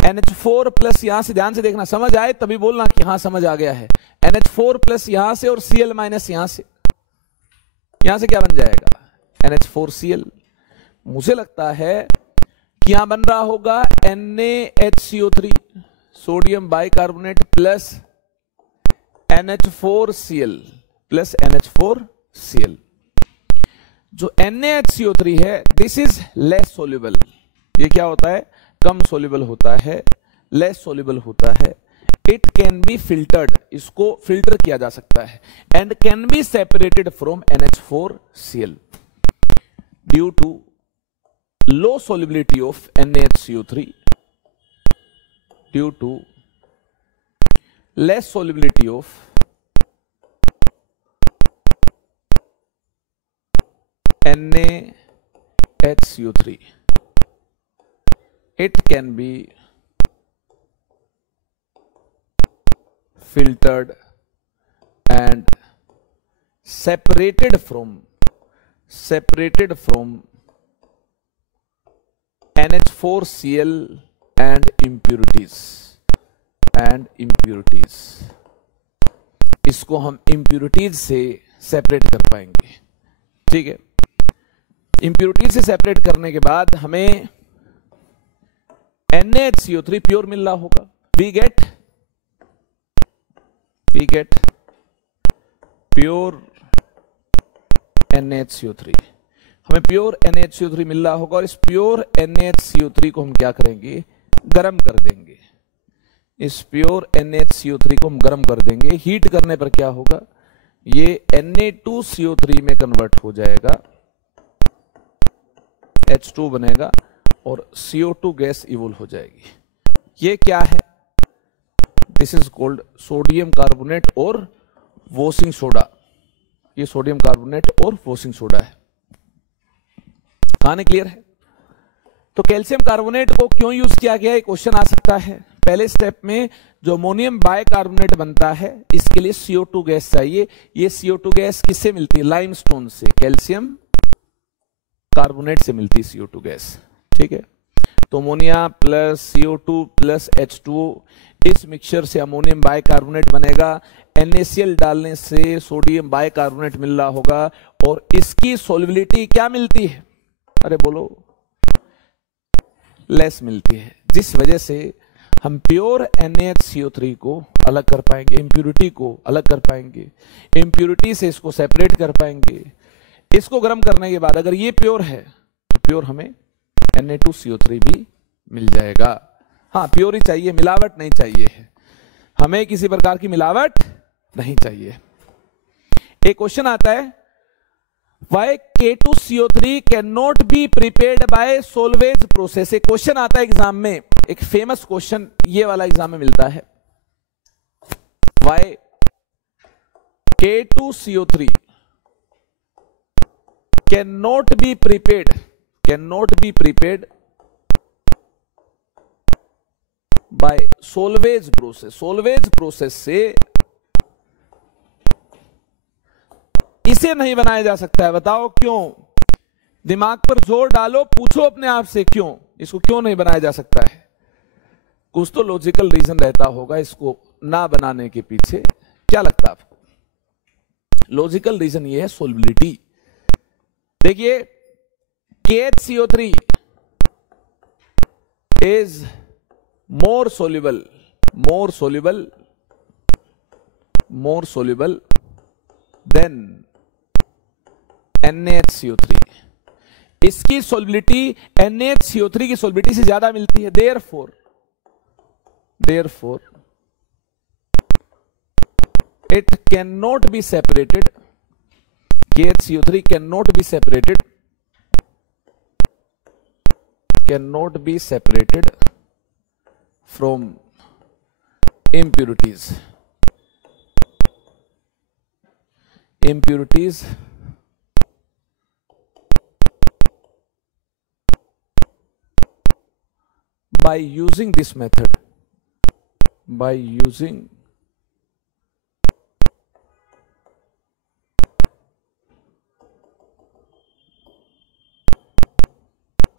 NH4 प्लस यहां से, ध्यान से देखना, समझ आए तभी बोलना कि हाँ समझ आ गया है। NH4 प्लस यहां से और Cl माइनस यहां से, यहां से क्या बन जाएगा, NH4Cl। मुझे लगता है कि यहां बन रहा होगा NaHCO3, sodium bicarbonate plus NH4Cl plus NH4Cl। जो NaHCO3 है दिस इज लेस सोल्यूबल, ये क्या होता है, कम सोल्यूबल होता है, लेस सोल्यूबल होता है। इट कैन बी फिल्टर्ड, इसको फिल्टर किया जा सकता है, and can be separated from NH4Cl due to low solubility of NaHCO3, due to less solubility of NaHCO3. It can be filtered and separated from NH4Cl and impurities, इसको हम impurities से सेपरेट कर पाएंगे, ठीक है। impurities से सेपरेट करने के बाद हमें NaHCO3 प्योर मिल रहा होगा, we get प्योर NaHCO3, हमें प्योर NaHCO3 मिल रहा होगा, और इस प्योर NaHCO3 को हम क्या करेंगे, गर्म कर देंगे। इस प्योर NaHCO3 को हम गर्म कर देंगे। हीट करने पर क्या होगा, ये Na2CO3 में कन्वर्ट हो जाएगा, H2 बनेगा और CO2 गैस इवोल्व हो जाएगी। ये क्या है, this is called sodium carbonate और वॉशिंग सोडा। ये सोडियम कार्बोनेट और वॉशिंग सोडा है। कहानी क्लियर है। तो कैल्शियम कार्बोनेट को क्यों यूज किया गया है, क्वेश्चन आ सकता है। पहले स्टेप में जो अमोनियम बाइकार्बोनेट बनता है इसके लिए CO2 गैस चाहिए। ये CO2 गैस किससे मिलती है, लाइमस्टोन से, कैल्शियम कार्बोनेट से मिलती है CO2 गैस, ठीक है। तो ammonia plus CO2 plus H2O, इस मिक्सचर से अमोनियम बाइकार्बोनेट बनेगा। NaCl डालने से सोडियम बाइकार्बोनेट मिल रहा होगा और इसकी सोल्युबिलिटी क्या मिलती है, अरे बोलो, लेस मिलती है, जिस वजह से हम प्योर NaHCO3 को अलग कर पाएंगे, इंप्यूरिटी को अलग कर पाएंगे, इंप्यूरिटी से इसको सेपरेट कर पाएंगे। इसको गर्म करने के बाद अगर ये प्योर है तो प्योर हमें Na2CO3 भी मिल जाएगा। हाँ, प्योर ही चाहिए, मिलावट नहीं चाहिए है, हमें किसी प्रकार की मिलावट नहीं चाहिए। एक क्वेश्चन आता है, Why K2CO3 cannot be prepared by Solvay's process? एक क्वेश्चन आता है एग्जाम में, एक फेमस क्वेश्चन ये वाला एग्जाम में मिलता है। Why K2CO3 cannot be prepared by Solvay's process? Solvay's process से इसे नहीं बनाया जा सकता है, बताओ क्यों? दिमाग पर जोर डालो, पूछो अपने आप से क्यों, इसको क्यों नहीं बनाया जा सकता है? कुछ तो लॉजिकल रीजन रहता होगा इसको ना बनाने के पीछे, क्या लगता है आपको? लॉजिकल रीजन ये है सोल्युबिलिटी। देखिए, KHCO3 is more soluble than NaHCO3। इसकी सोल्युबिलिटी NaHCO3 की सोल्युबिलिटी से ज्यादा मिलती है। therefore it cannot be separated, KHCO3 cannot be separated from impurities by using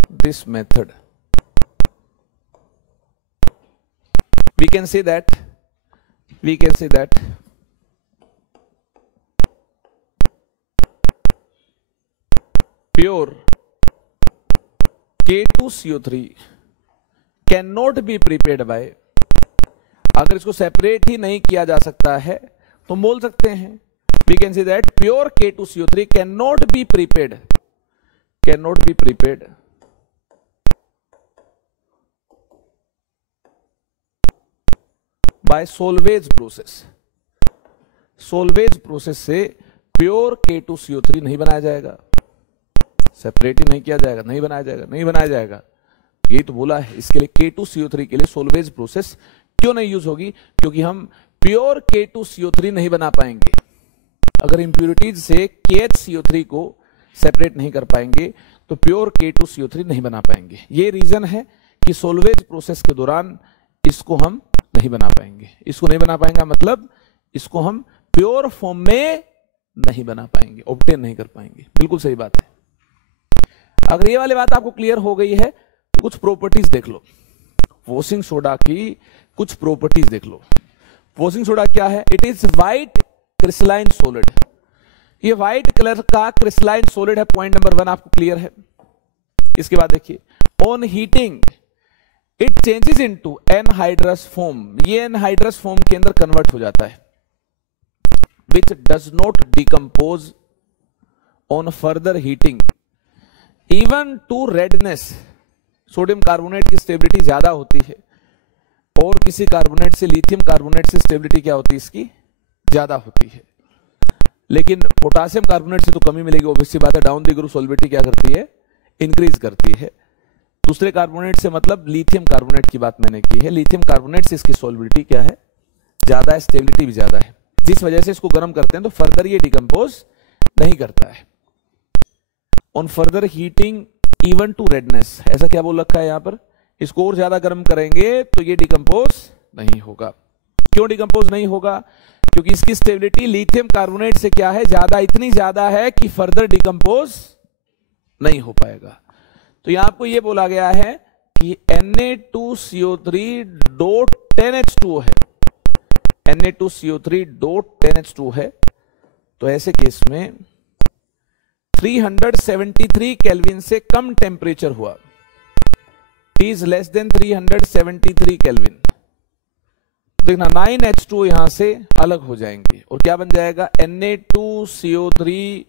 this method, we can say that pure K2CO3 cannot be prepared by, अगर इसको सेपरेट ही नहीं किया जा सकता है तो बोल सकते हैं we can say that pure K2CO3 cannot be prepared by Solvay's process से प्योर K2CO3 नहीं बनाया जाएगा, सेपरेट ही नहीं किया जाएगा, नहीं बनाया जाएगा। यही तो बोला है, इसके लिए K2CO3 के लिए Solvay's प्रोसेस क्यों नहीं यूज होगी? क्योंकि हम प्योर K2CO3 नहीं बना पाएंगे। अगर इंप्यूरिटीज से KHCO3 को सेपरेट नहीं कर पाएंगे तो प्योर K2CO3 नहीं बना पाएंगे। ये रीजन है कि Solvay's प्रोसेस के दौरान इसको हम नहीं बना पाएंगे। इसको नहीं बना पाएंगे मतलब इसको हम प्योर फॉर्म में नहीं बना पाएंगे, ऑब्टेन नहीं कर पाएंगे। बिल्कुल सही बात है। अगर ये वाली बात आपको क्लियर हो गई है तो कुछ प्रॉपर्टीज देख लो, वॉशिंग सोडा की कुछ प्रॉपर्टीज देख लो। वॉशिंग सोडा क्या है? It is white crystalline solid. ये व्हाइट कलर का क्रिस्टलाइन सॉलिड है, पॉइंट नंबर 1 आपको क्लियर है। इसके बाद देखिए, on heating it changes into anhydrous form. ये एनहाइड्रस फोम के अंदर कन्वर्ट हो जाता है, which does not decompose on further heating even to redness. Sodium carbonate की स्टेबिलिटी ज्यादा होती है और किसी कार्बोनेट से, लिथियम कार्बोनेट से स्टेबिलिटी क्या होती है इसकी? ज्यादा होती है। लेकिन पोटासियम कार्बोनेट से तो कमी मिलेगी, ऑब्वियसली बात है। डाउन द ग्रुप सॉल्युबिलिटी क्या करती है? इंक्रीज करती है। दूसरे कार्बोनेट से मतलब लिथियम कार्बोनेट की बात मैंने की है। लिथियम कार्बोनेट से इसकी सॉल्युबिलिटी क्या है? ज्यादा है, स्टेबिलिटी भी ज्यादा है, जिस वजह से इसको गर्म करते हैं तो फर्दर ये डिकम्पोज नहीं करता है। On further heating even to redness, ऐसा क्या बोल रखा है यहां पर? इसको और ज्यादा गर्म करेंगे तो ये डिकम्पोज नहीं होगा। क्यों डिकम्पोज नहीं होगा? क्योंकि इसकी स्टेबिलिटी लिथियम कार्बोनेट से क्या है? ज्यादा, इतनी ज्यादा है कि फर्दर डिकम्पोज नहीं हो पाएगा। तो यहां आपको यह बोला गया है कि Na2CO3 डॉट 10H2O है, Na2CO3 डॉट 10H2O है, तो ऐसे केस में 373 केल्विन से कम टेम्परेचर हुआ, T is less than 373 kelvin. देखना 9H2O यहां से अलग हो जाएंगे और क्या बन जाएगा, Na2CO3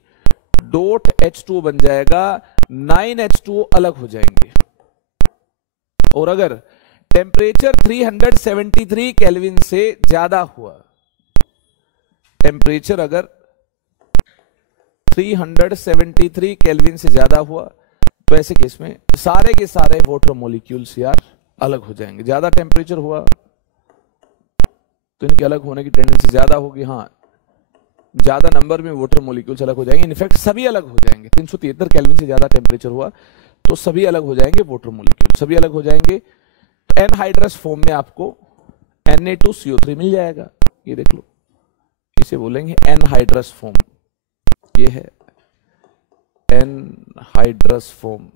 डॉट H2O बन जाएगा, 9H2O अलग हो जाएंगे। और अगर टेम्परेचर 373 केल्विन से ज्यादा हुआ, टेम्परेचर अगर 373 केल्विन से ज्यादा हुआ, तो ऐसे केस में सारे के सारे वाटर मॉलिक्यूल्स यार अलग हो जाएंगे। ज्यादा टेम्परेचर हुआ तो इनके अलग होने की टेंडेंसी ज्यादा होगी, हाँ ज्यादा नंबर में वाटर मॉलिक्यूल्स अलग हो जाएंगे, इनफैक्ट सभी अलग हो जाएंगे। 373 केल्विन से ज्यादा टेम्परेचर हुआ तो सभी अलग हो जाएंगे, वाटर मॉलिक्यूल सभी अलग हो जाएंगे। तो एनहाइड्रस फॉर्म में आपको Na2CO3 मिल जाएगा, ये देख लो, इसे बोलेंगे एनहाइड्रस फॉर्म। ये है एनहाइड्रस फॉर्म,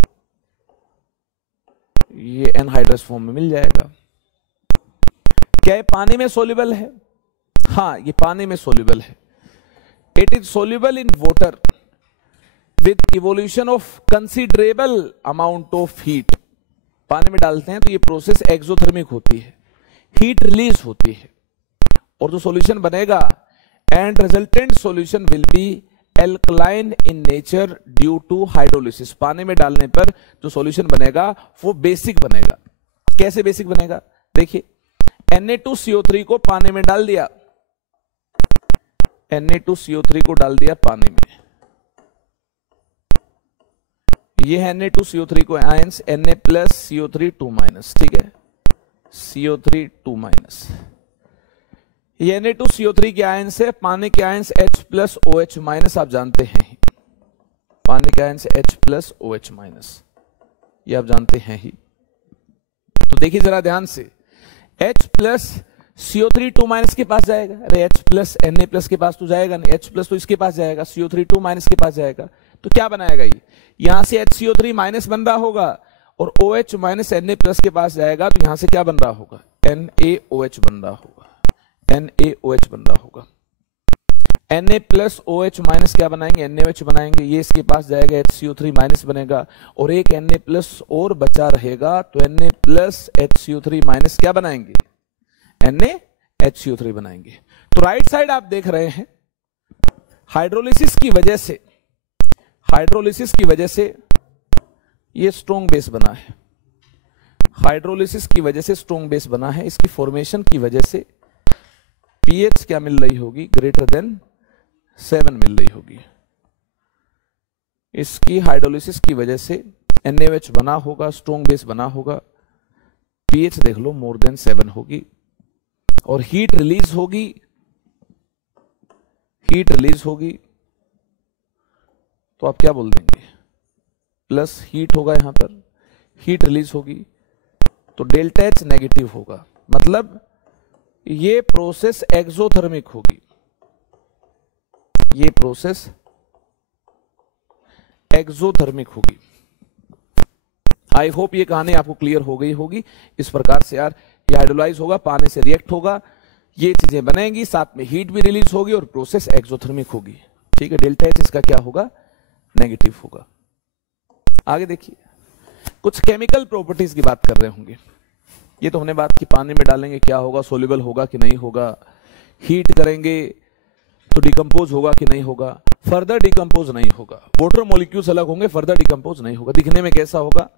ये एनहाइड्रस फॉर्म में मिल जाएगा। क्या ये पानी में सोल्यूबल है? हाँ ये पानी में सोल्यूबल है। It is soluble in water with evolution of considerable amount of heat. पानी में डालते हैं तो ये प्रोसेस एक्सोथर्मिक होती है, हीट रिलीज होती है, और जो सॉल्यूशन बनेगा and resultant solution will be alkaline in nature due to hydrolysis. पानी में डालने पर जो सॉल्यूशन बनेगा वो बेसिक बनेगा। कैसे बेसिक बनेगा? देखिए Na2CO3 को पानी में डाल दिया, Na2CO3 को डाल दिया पानी में, ये है Na2CO3 को ions Na plus CO3 2 minus, ठीक है, CO3 2 माइनस। ये Na2CO3 के आयंस है, पानी के ions H plus OH minus, आप जानते हैं पानी के ions H plus OH minus, ये आप जानते हैं ही। तो देखिए जरा ध्यान से, H प्लस CO3 2 माइनस के पास जाएगा, अरे H प्लस Na प्लस के पास तो जाएगा नहीं, H प्लस तो इसके पास जाएगा, CO3 2 माइनस के पास जाएगा, तो क्या बनाएगा ये, यहां से HCO3 माइनस बन रहा होगा और OH माइनस Na प्लस के पास जाएगा, तो यहां से क्या बन रहा होगा, NaOH बन रहा होगा, NaOH बन रहा होगा। Na प्लस OH माइनस क्या बनाएंगे, NaOH बनाएंगे, ये इसके पास जाएगा HCO3 माइनस बनेगा और एक Na प्लस और बचा रहेगा, तो Na प्लस HCO3 माइनस क्या बनाएंगे, NaHCO3 बनाएंगे। तो राइट साइड आप देख रहे हैं हाइड्रोलिसिस की वजह से ये स्ट्रॉन्ग बेस बना है, हाइड्रोलिसिस की वजह से स्ट्रॉन्ग बेस बना है। इसकी फॉर्मेशन की वजह से पीएच क्या मिल रही होगी, ग्रेटर देन 7 मिल रही होगी। इसकी हाइड्रोलिसिस की वजह से NaOH बना होगा, स्ट्रॉन्ग बेस बना होगा, पीएच देख लो मोर देन 7 होगी और हीट रिलीज होगी, तो आप क्या बोल देंगे, प्लस हीट होगा, यहां पर हीट रिलीज होगी, तो डेल्टा H नेगेटिव होगा, मतलब ये प्रोसेस एक्सोथर्मिक होगी, ये प्रोसेस एक्सोथर्मिक होगी। आई होप ये कहानी आपको क्लियर हो गई होगी। इस प्रकार से यार ये हाइड्रोलाइज होगा, पानी से रिएक्ट होगा, ये चीजें बनेंगी, साथ में हीट भी रिलीज होगी और प्रोसेस एक्सोथर्मिक होगी, ठीक है। डेल्टा H इसका क्या होगा, नेगेटिव होगा। आगे देखिए, कुछ केमिकल प्रॉपर्टीज की बात कर रहे होंगे। ये तो हमने बात की पानी में डालेंगे क्या होगा, सोल्यूबल होगा कि नहीं होगा, हीट करेंगे तो डिकम्पोज होगा कि नहीं होगा, फर्दर डिकम्पोज नहीं होगा, वाटर मॉलिक्यूल्स अलग होंगे, फर्दर डिकम्पोज नहीं होगा, दिखने में कैसा होगा,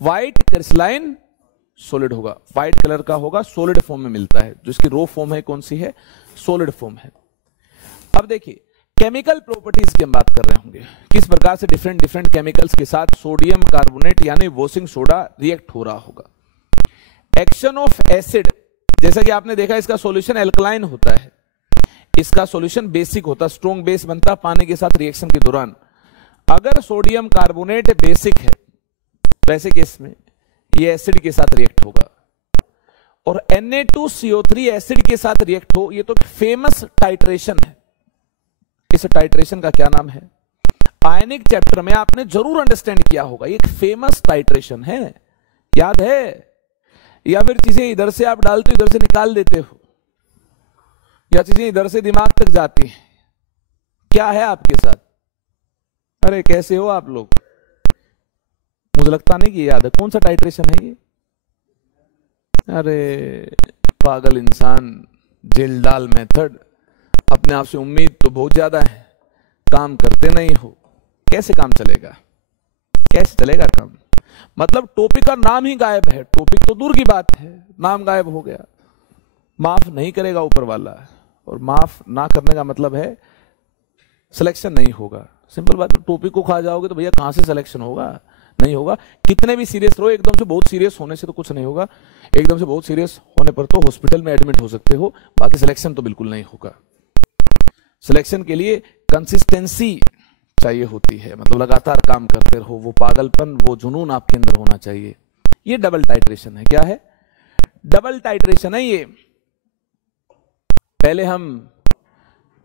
व्हाइट क्रिस्टलाइन सॉलिड होगा, व्हाइट कलर का होगा, सॉलिड फॉर्म में मिलता है, जो इसकी रो फॉर्म है कौन सी है, सॉलिड फॉर्म है। अब देखिए केमिकल प्रॉपर्टीज की हम बात कर रहे होंगे, किस प्रकार से डिफरेंट केमिकल्स के साथ सोडियम कार्बोनेट यानी वॉशिंग सोडा रिएक्ट हो रहा होगा। एक्शन ऑफ एसिड, जैसा कि आपने देखा इसका सॉल्यूशन एल्कलाइन होता है, इसका सॉल्यूशन बेसिक होता है, स्ट्रॉन्ग बेस बनता पानी के साथ रिएक्शन के दौरान। अगर सोडियम कार्बोनेट बेसिक है तो ऐसे केस में ये एसिड के साथ रिएक्ट होगा, और Na2CO3 एसिड के साथ रिएक्ट हो, ये तो फेमस टाइट्रेशन है। इस टाइट्रेशन का क्या नाम है, आयनिक चैप्टर में आपने जरूर अंडरस्टैंड किया होगा, ये एक फेमस टाइट्रेशन है, याद है? या फिर चीजें इधर से आप डालते हो इधर से निकाल देते हो, या चीजें इधर से दिमाग तक जाती हैं? क्या है आपके साथ? अरे कैसे हो आप लोग? मुझे लगता नहीं कि याद है। कौन सा टाइट्रेशन है ये? अरे पागल इंसान, जेल डाल मेथड। अपने आप से उम्मीद तो बहुत ज्यादा है, काम करते नहीं हो, कैसे काम चलेगा? कैसे चलेगा काम? मतलब टॉपिक का नाम ही गायब है। टॉपिक तो दूर की बात है, नाम गायब हो गया। माफ नहीं करेगा ऊपर वाला, और माफ ना करने का मतलब है सिलेक्शन नहीं होगा। सिंपल बात है। टॉपिक को खा जाओगे तो भैया कहां से सिलेक्शन होगा? नहीं होगा। कितने भी सीरियस रहो, एकदम से बहुत सीरियस होने से तो कुछ नहीं होगा। एकदम से बहुत सीरियस होने पर तो हॉस्पिटल में एडमिट हो सकते हो, बाकी सिलेक्शन तो बिल्कुल नहीं होगा। सिलेक्शन के लिए कंसिस्टेंसी चाहिए होती है, मतलब लगातार काम करते रहो। वो पागलपन, वो जुनून आपके अंदर होना चाहिए। ये डबल टाइट्रेशन है। क्या है? डबल टाइट्रेशन है ये। पहले हम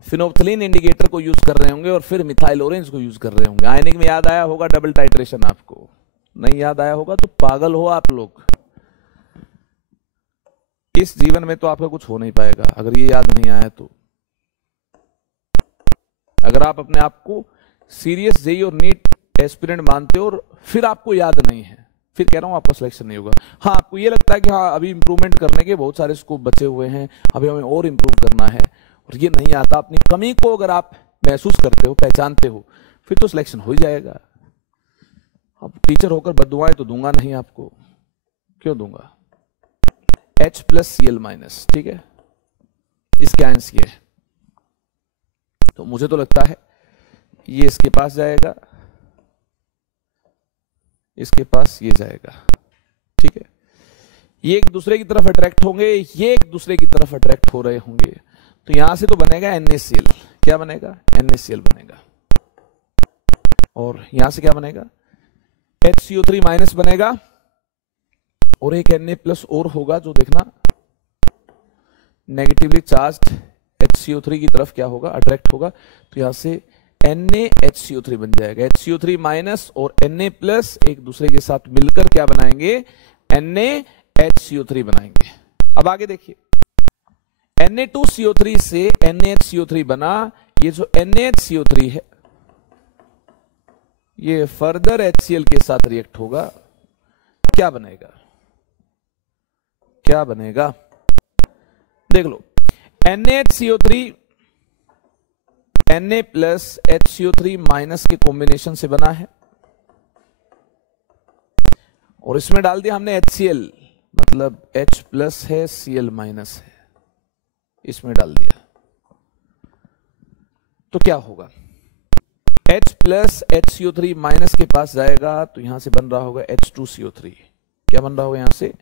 फिनोप्थलीन इंडिकेटर को यूज कर रहे होंगे और फिर मिथाइल ऑरेंज को यूज कर रहे होंगे। आयनिक में याद आया होगा डबल टाइट्रेशन, आपको नहीं याद आया होगा तो पागल हो आप लोग। इस जीवन में तो आपका कुछ हो नहीं पाएगा अगर ये याद नहीं आया तो। अगर आप अपने आप को सीरियस जेई और नीट एस्पिरेंट मानते हो और फिर आपको याद नहीं है, फिर कह रहा हूं आपका सिलेक्शन नहीं होगा। हाँ, आपको ये लगता है कि हाँ अभी इंप्रूवमेंट करने के बहुत सारे स्कोप बचे हुए हैं, अभी हमें और इंप्रूव करना है, और ये नहीं आता। अपनी कमी को अगर आप महसूस करते हो, पहचानते हो, फिर तो सिलेक्शन हो ही जाएगा। अब टीचर होकर बददुआएं तो दूंगा नहीं आपको। क्यों दूंगा? H+Cl-, ठीक है, इसके आयंस ये है। तो मुझे तो लगता है ये इसके पास जाएगा, इसके पास ये जाएगा, ठीक है। ये एक दूसरे की तरफ अट्रैक्ट होंगे, ये एक दूसरे की तरफ अट्रैक्ट हो रहे होंगे, तो यहां से तो बनेगा NaCl। क्या बनेगा? NaCl बनेगा। और यहां से क्या बनेगा? HCO3- बनेगा, और एक Na+ और होगा जो देखना नेगेटिवली चार्ज्ड HCO3 की तरफ क्या होगा? अट्रैक्ट होगा। तो यहां से NaHCO3 बन जाएगा। HCO3- और Na+ एक दूसरे के साथ मिलकर क्या बनाएंगे? NaHCO3 बनाएंगे। अब आगे देखिए, Na2CO3 से NaHCO3 बना। ये जो NaHCO3 है ये फर्दर HCl के साथ रिएक्ट होगा। क्या बनेगा? क्या बनेगा? देख लो, NaHCO3 Na+HCO3- के कॉम्बिनेशन से बना है, और इसमें डाल दिया हमने HCl, मतलब H+ है, Cl- है, इसमें डाल दिया। तो क्या होगा? H+ HCO3- के पास जाएगा, तो यहां से बन रहा होगा H2CO3। क्या बन रहा होगा? यहां से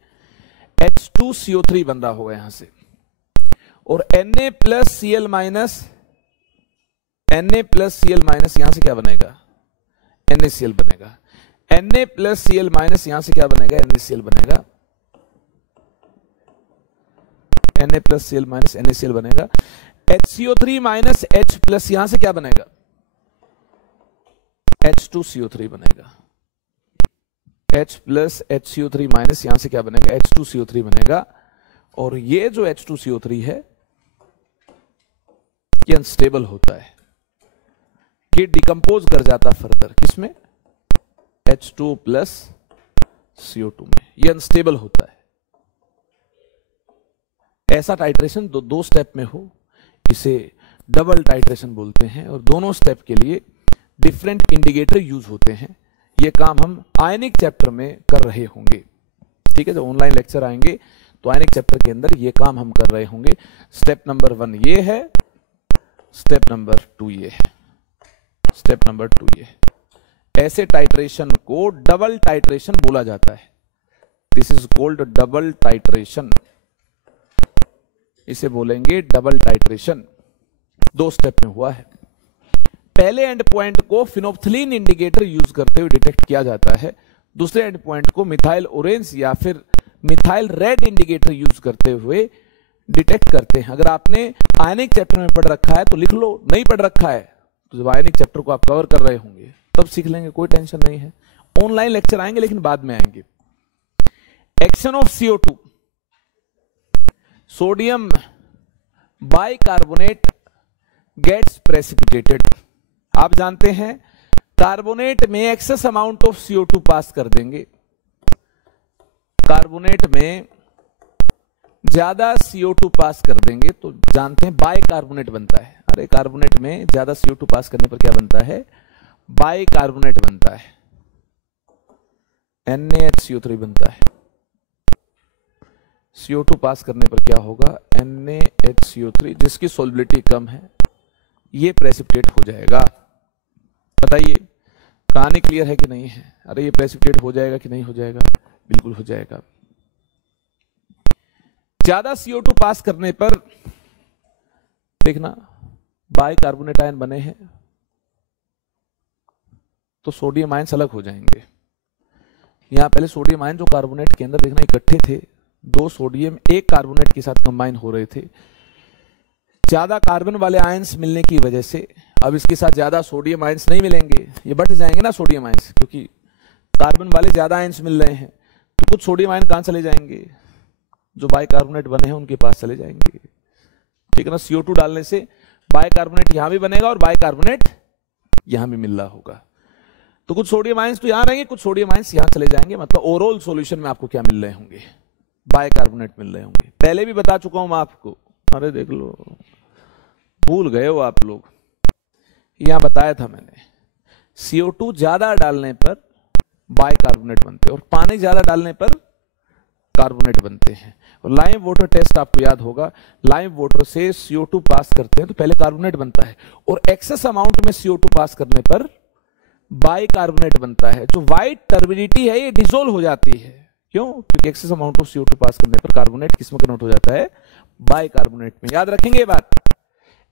H2CO3 बन रहा होगा यहां से। और Na+Cl-, यहां से क्या बनेगा? NaCl बनेगा। Na+Cl- यहां से क्या बनेगा? NaCl बनेगा। Na+Cl- NaCl बनेगा। HCO3- H+ यहां से क्या बनेगा? H2CO3 बनेगा। H+ HCO3- यहां से क्या बनेगा? H2CO3 बनेगा। और ये जो H2CO3 है ये अनस्टेबल होता है, ये डिकम्पोज कर जाता फर्दर किसमें? H2+ CO2 में। ये अनस्टेबल होता है। ऐसा टाइट्रेशन दो स्टेप में हो, इसे डबल टाइट्रेशन बोलते हैं, और दोनों स्टेप के लिए डिफरेंट इंडिकेटर यूज होते हैं। ये काम हम आयनिक चैप्टर में कर रहे होंगे, ठीक है। जब ऑनलाइन लेक्चर आएंगे तो आयनिक चैप्टर के अंदर ये काम हम कर रहे होंगे। स्टेप नंबर 1 ये है, स्टेप नंबर 2 ये है, स्टेप नंबर 2 ये है। ऐसे टाइट्रेशन को डबल टाइट्रेशन बोला जाता है। This is called double titration. इसे बोलेंगे डबल टाइट्रेशन। 2 स्टेप में हुआ है। पहले एंड पॉइंट को फिनोप्थलीन इंडिकेटर यूज करते हुए डिटेक्ट किया जाता है, दूसरे एंड पॉइंट को मिथाइल ऑरेंज या फिर मिथाइल रेड इंडिकेटर यूज करते हुए डिटेक्ट करते हैं। अगर आपने आयनिक चैप्टर में पढ़ रखा है तो लिख लो, नहीं पढ़ रखा है तो जब आयनिक चैप्टर को आप कवर कर रहे होंगे तब सीख लेंगे, कोई टेंशन नहीं है। ऑनलाइन लेक्चर आएंगे लेकिन बाद में आएंगे। Formation of CO2, sodium bicarbonate gets precipitated. आप जानते हैं कार्बोनेट में एक्सेस अमाउंट ऑफ CO2 पास कर देंगे, कार्बोनेट में ज्यादा CO2 पास कर देंगे तो जानते हैं बाइकार्बोनेट बनता है। अरे कार्बोनेट में ज्यादा CO2 पास करने पर क्या बनता है? बाइकार्बोनेट बनता है, NaHCO3 बनता है। CO2 पास करने पर क्या होगा? NaHCO3, जिसकी सोल्युबिलिटी कम है, ये प्रेसिपिटेट हो जाएगा। बताइए कहानी क्लियर है कि नहीं है? अरे ये प्रेसिपिटेट हो जाएगा कि नहीं हो जाएगा? बिल्कुल हो जाएगा। ज्यादा CO2 पास करने पर देखना बाइकार्बोनेट आयन बने हैं तो सोडियम आयन्स अलग हो जाएंगे। यहां पहले सोडियम आयन जो कार्बोनेट के अंदर देखना इकट्ठे थे, दो सोडियम एक कार्बोनेट के साथ कंबाइन हो रहे थे। ज्यादा कार्बन वाले आयंस मिलने की वजह से अब इसके साथ ज्यादा सोडियम आयंस नहीं मिलेंगे, ये बट जाएंगे ना सोडियम आयंस, क्योंकि कार्बन वाले ज्यादा आयंस मिल रहे हैं तो कुछ सोडियम आयन कहां चले जाएंगे? जो बाइकार्बोनेट बने हैं उनके पास चले जाएंगे। ठीक है ना? CO2 डालने से बाइकार्बोनेट यहां भी बनेगा और बाइकार्बोनेट यहां भी मिल रहा होगा, तो कुछ सोडियम आयंस तो यहां रहेंगे, कुछ सोडियम आयंस यहां चले जाएंगे। मतलब ओवरऑल सॉल्यूशन में आपको क्या मिल रहे होंगे? बाइकार्बोनेट मिल रहे होंगे। पहले भी बता चुका हूं मैं आपको, अरे देख लो भूल गए हो आप लोग, यहां बताया था मैंने। CO2 ज्यादा डालने पर बाइकार्बोनेट बनते हैं और पानी ज्यादा डालने पर कार्बोनेट बनते हैं। और लाइम वाटर टेस्ट आपको याद होगा, लाइम वाटर से CO2 पास करते हैं तो पहले कार्बोनेट बनता है और एक्सेस अमाउंट में CO2 पास करने पर बाइकार्बोनेट बनता है। जो व्हाइट टर्बिडिटी है ये डिसोल्व हो जाती है। क्यों? क्योंकि एक्सेस अमाउंट ऑफ CO2 पास करने पर कार्बोनेट किसमें कन्वर्ट हो जाता है? बाइकार्बोनेट में। याद रखेंगे ये बात,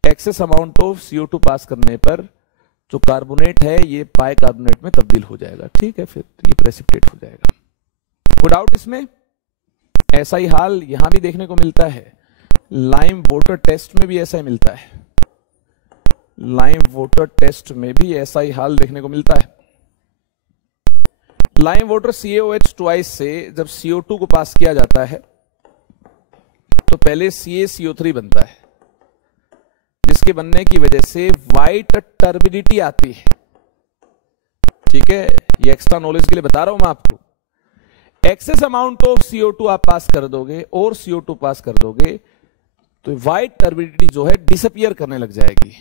एक्सेस अमाउंट ऑफ CO2 पास करने पर जो कार्बोनेट है ये बाइकार्बोनेट में तब्दील हो जाएगा। ठीक है, फिर ये प्रेसिपिटेट हो जाएगा। कोई डाउट इसमें? ऐसा ही हाल यहां भी देखने को मिलता है, लाइम वाटर टेस्ट में भी ऐसा ही मिलता है, लाइम वाटर टेस्ट में भी ऐसा ही हाल देखने को मिलता है। लाइम वाटर CaOH ट्वाइस से जब CO2 को पास किया जाता है तो पहले CaCO3 बनता है, जिसके बनने की वजह से व्हाइट टर्बिडिटी आती है। ठीक है, ये एक्स्ट्रा नॉलेज के लिए बता रहा हूं मैं आपको। एक्सेस अमाउंट ऑफ CO2 आप पास कर दोगे और CO2 पास कर दोगे तो व्हाइट टर्बिडिटी जो है डिसअपियर करने लग जाएगी।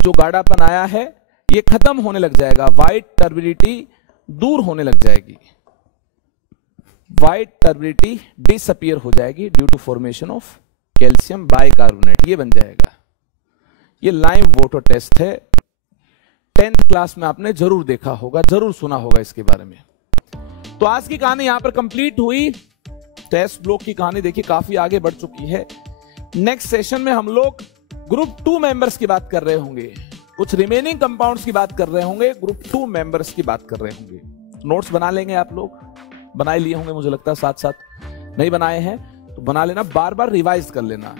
जो गाढ़ापन आया है ये खत्म होने लग जाएगा, व्हाइट टर्बिडिटी दूर होने लग जाएगी, व्हाइट टर्बिडिटी डिसअपियर हो जाएगी due to formation of calcium bicarbonate, ये बन जाएगा। ये लाइम वाटर टेस्ट है, 10th क्लास में आपने जरूर देखा होगा, जरूर सुना होगा इसके बारे में। तो आज की कहानी यहां पर कंप्लीट हुई। टेस्ट ब्लॉक की कहानी देखिए काफी आगे बढ़ चुकी है। नेक्स्ट सेशन में हम लोग ग्रुप 2 मेंबर्स की बात कर रहे होंगे, कुछ रिमेनिंग कंपाउंड्स की बात कर रहे होंगे, ग्रुप 2 मेंबर्स की बात कर रहे होंगे। नोट्स बना लेंगे आप लोग, बना लिए होंगे मुझे लगता है, साथ साथ नहीं बनाए हैं तो बना लेना, बार बार रिवाइज कर लेना।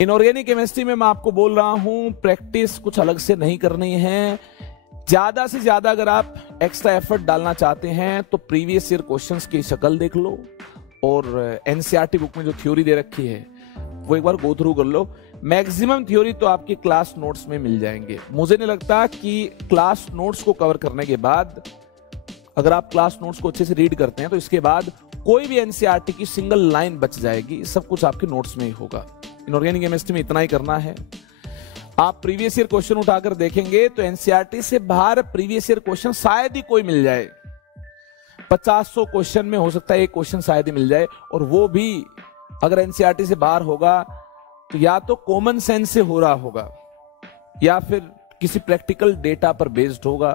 इनऑर्गेनिक केमिस्ट्री में मैं आपको बोल रहा हूं प्रैक्टिस कुछ अलग से नहीं करनी है। ज्यादा से ज्यादा अगर आप एक्स्ट्रा एफर्ट डालना चाहते हैं तो प्रीवियस ईयर क्वेश्चंस की शक्ल देख लो और एनसीईआरटी बुक में जो थ्योरी दे रखी है वो एक बार गो थ्रू कर लो। मैक्सिमम थ्योरी तो आपके क्लास नोट्स में मिल जाएंगे। मुझे नहीं लगता कि क्लास नोट्स को कवर करने के बाद, अगर आप क्लास नोट्स को अच्छे से रीड करते हैं तो इसके बाद कोई भी एनसीईआरटी की सिंगल लाइन बच जाएगी, सब कुछ आपके नोट्स में ही होगा। इनऑर्गेनिक केमिस्ट्री में इतना ही करना है। आप प्रीवियस ईयर क्वेश्चन उठाकर देखेंगे तो एनसीईआरटी से बाहर प्रीवियस ईयर क्वेश्चन शायद ही कोई मिल जाए। 50-100 क्वेश्चन में हो सकता है एक क्वेश्चन शायद ही मिल जाए, और वो भी अगर एनसीईआरटी से बाहर होगा तो या तो कॉमन सेंस से हो रहा होगा या फिर किसी प्रैक्टिकल डेटा पर बेस्ड होगा,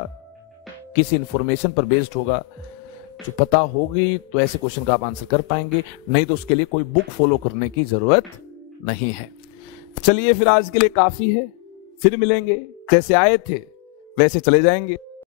किसी इंफॉर्मेशन पर बेस्ड होगा। जो पता होगी तो ऐसे क्वेश्चन का आप आंसर कर पाएंगे, नहीं तो उसके लिए कोई बुक फॉलो करने की जरूरत नहीं है। चलिए फिर आज के लिए काफी है, फिर मिलेंगे, जैसे आए थे वैसे चले जाएंगे।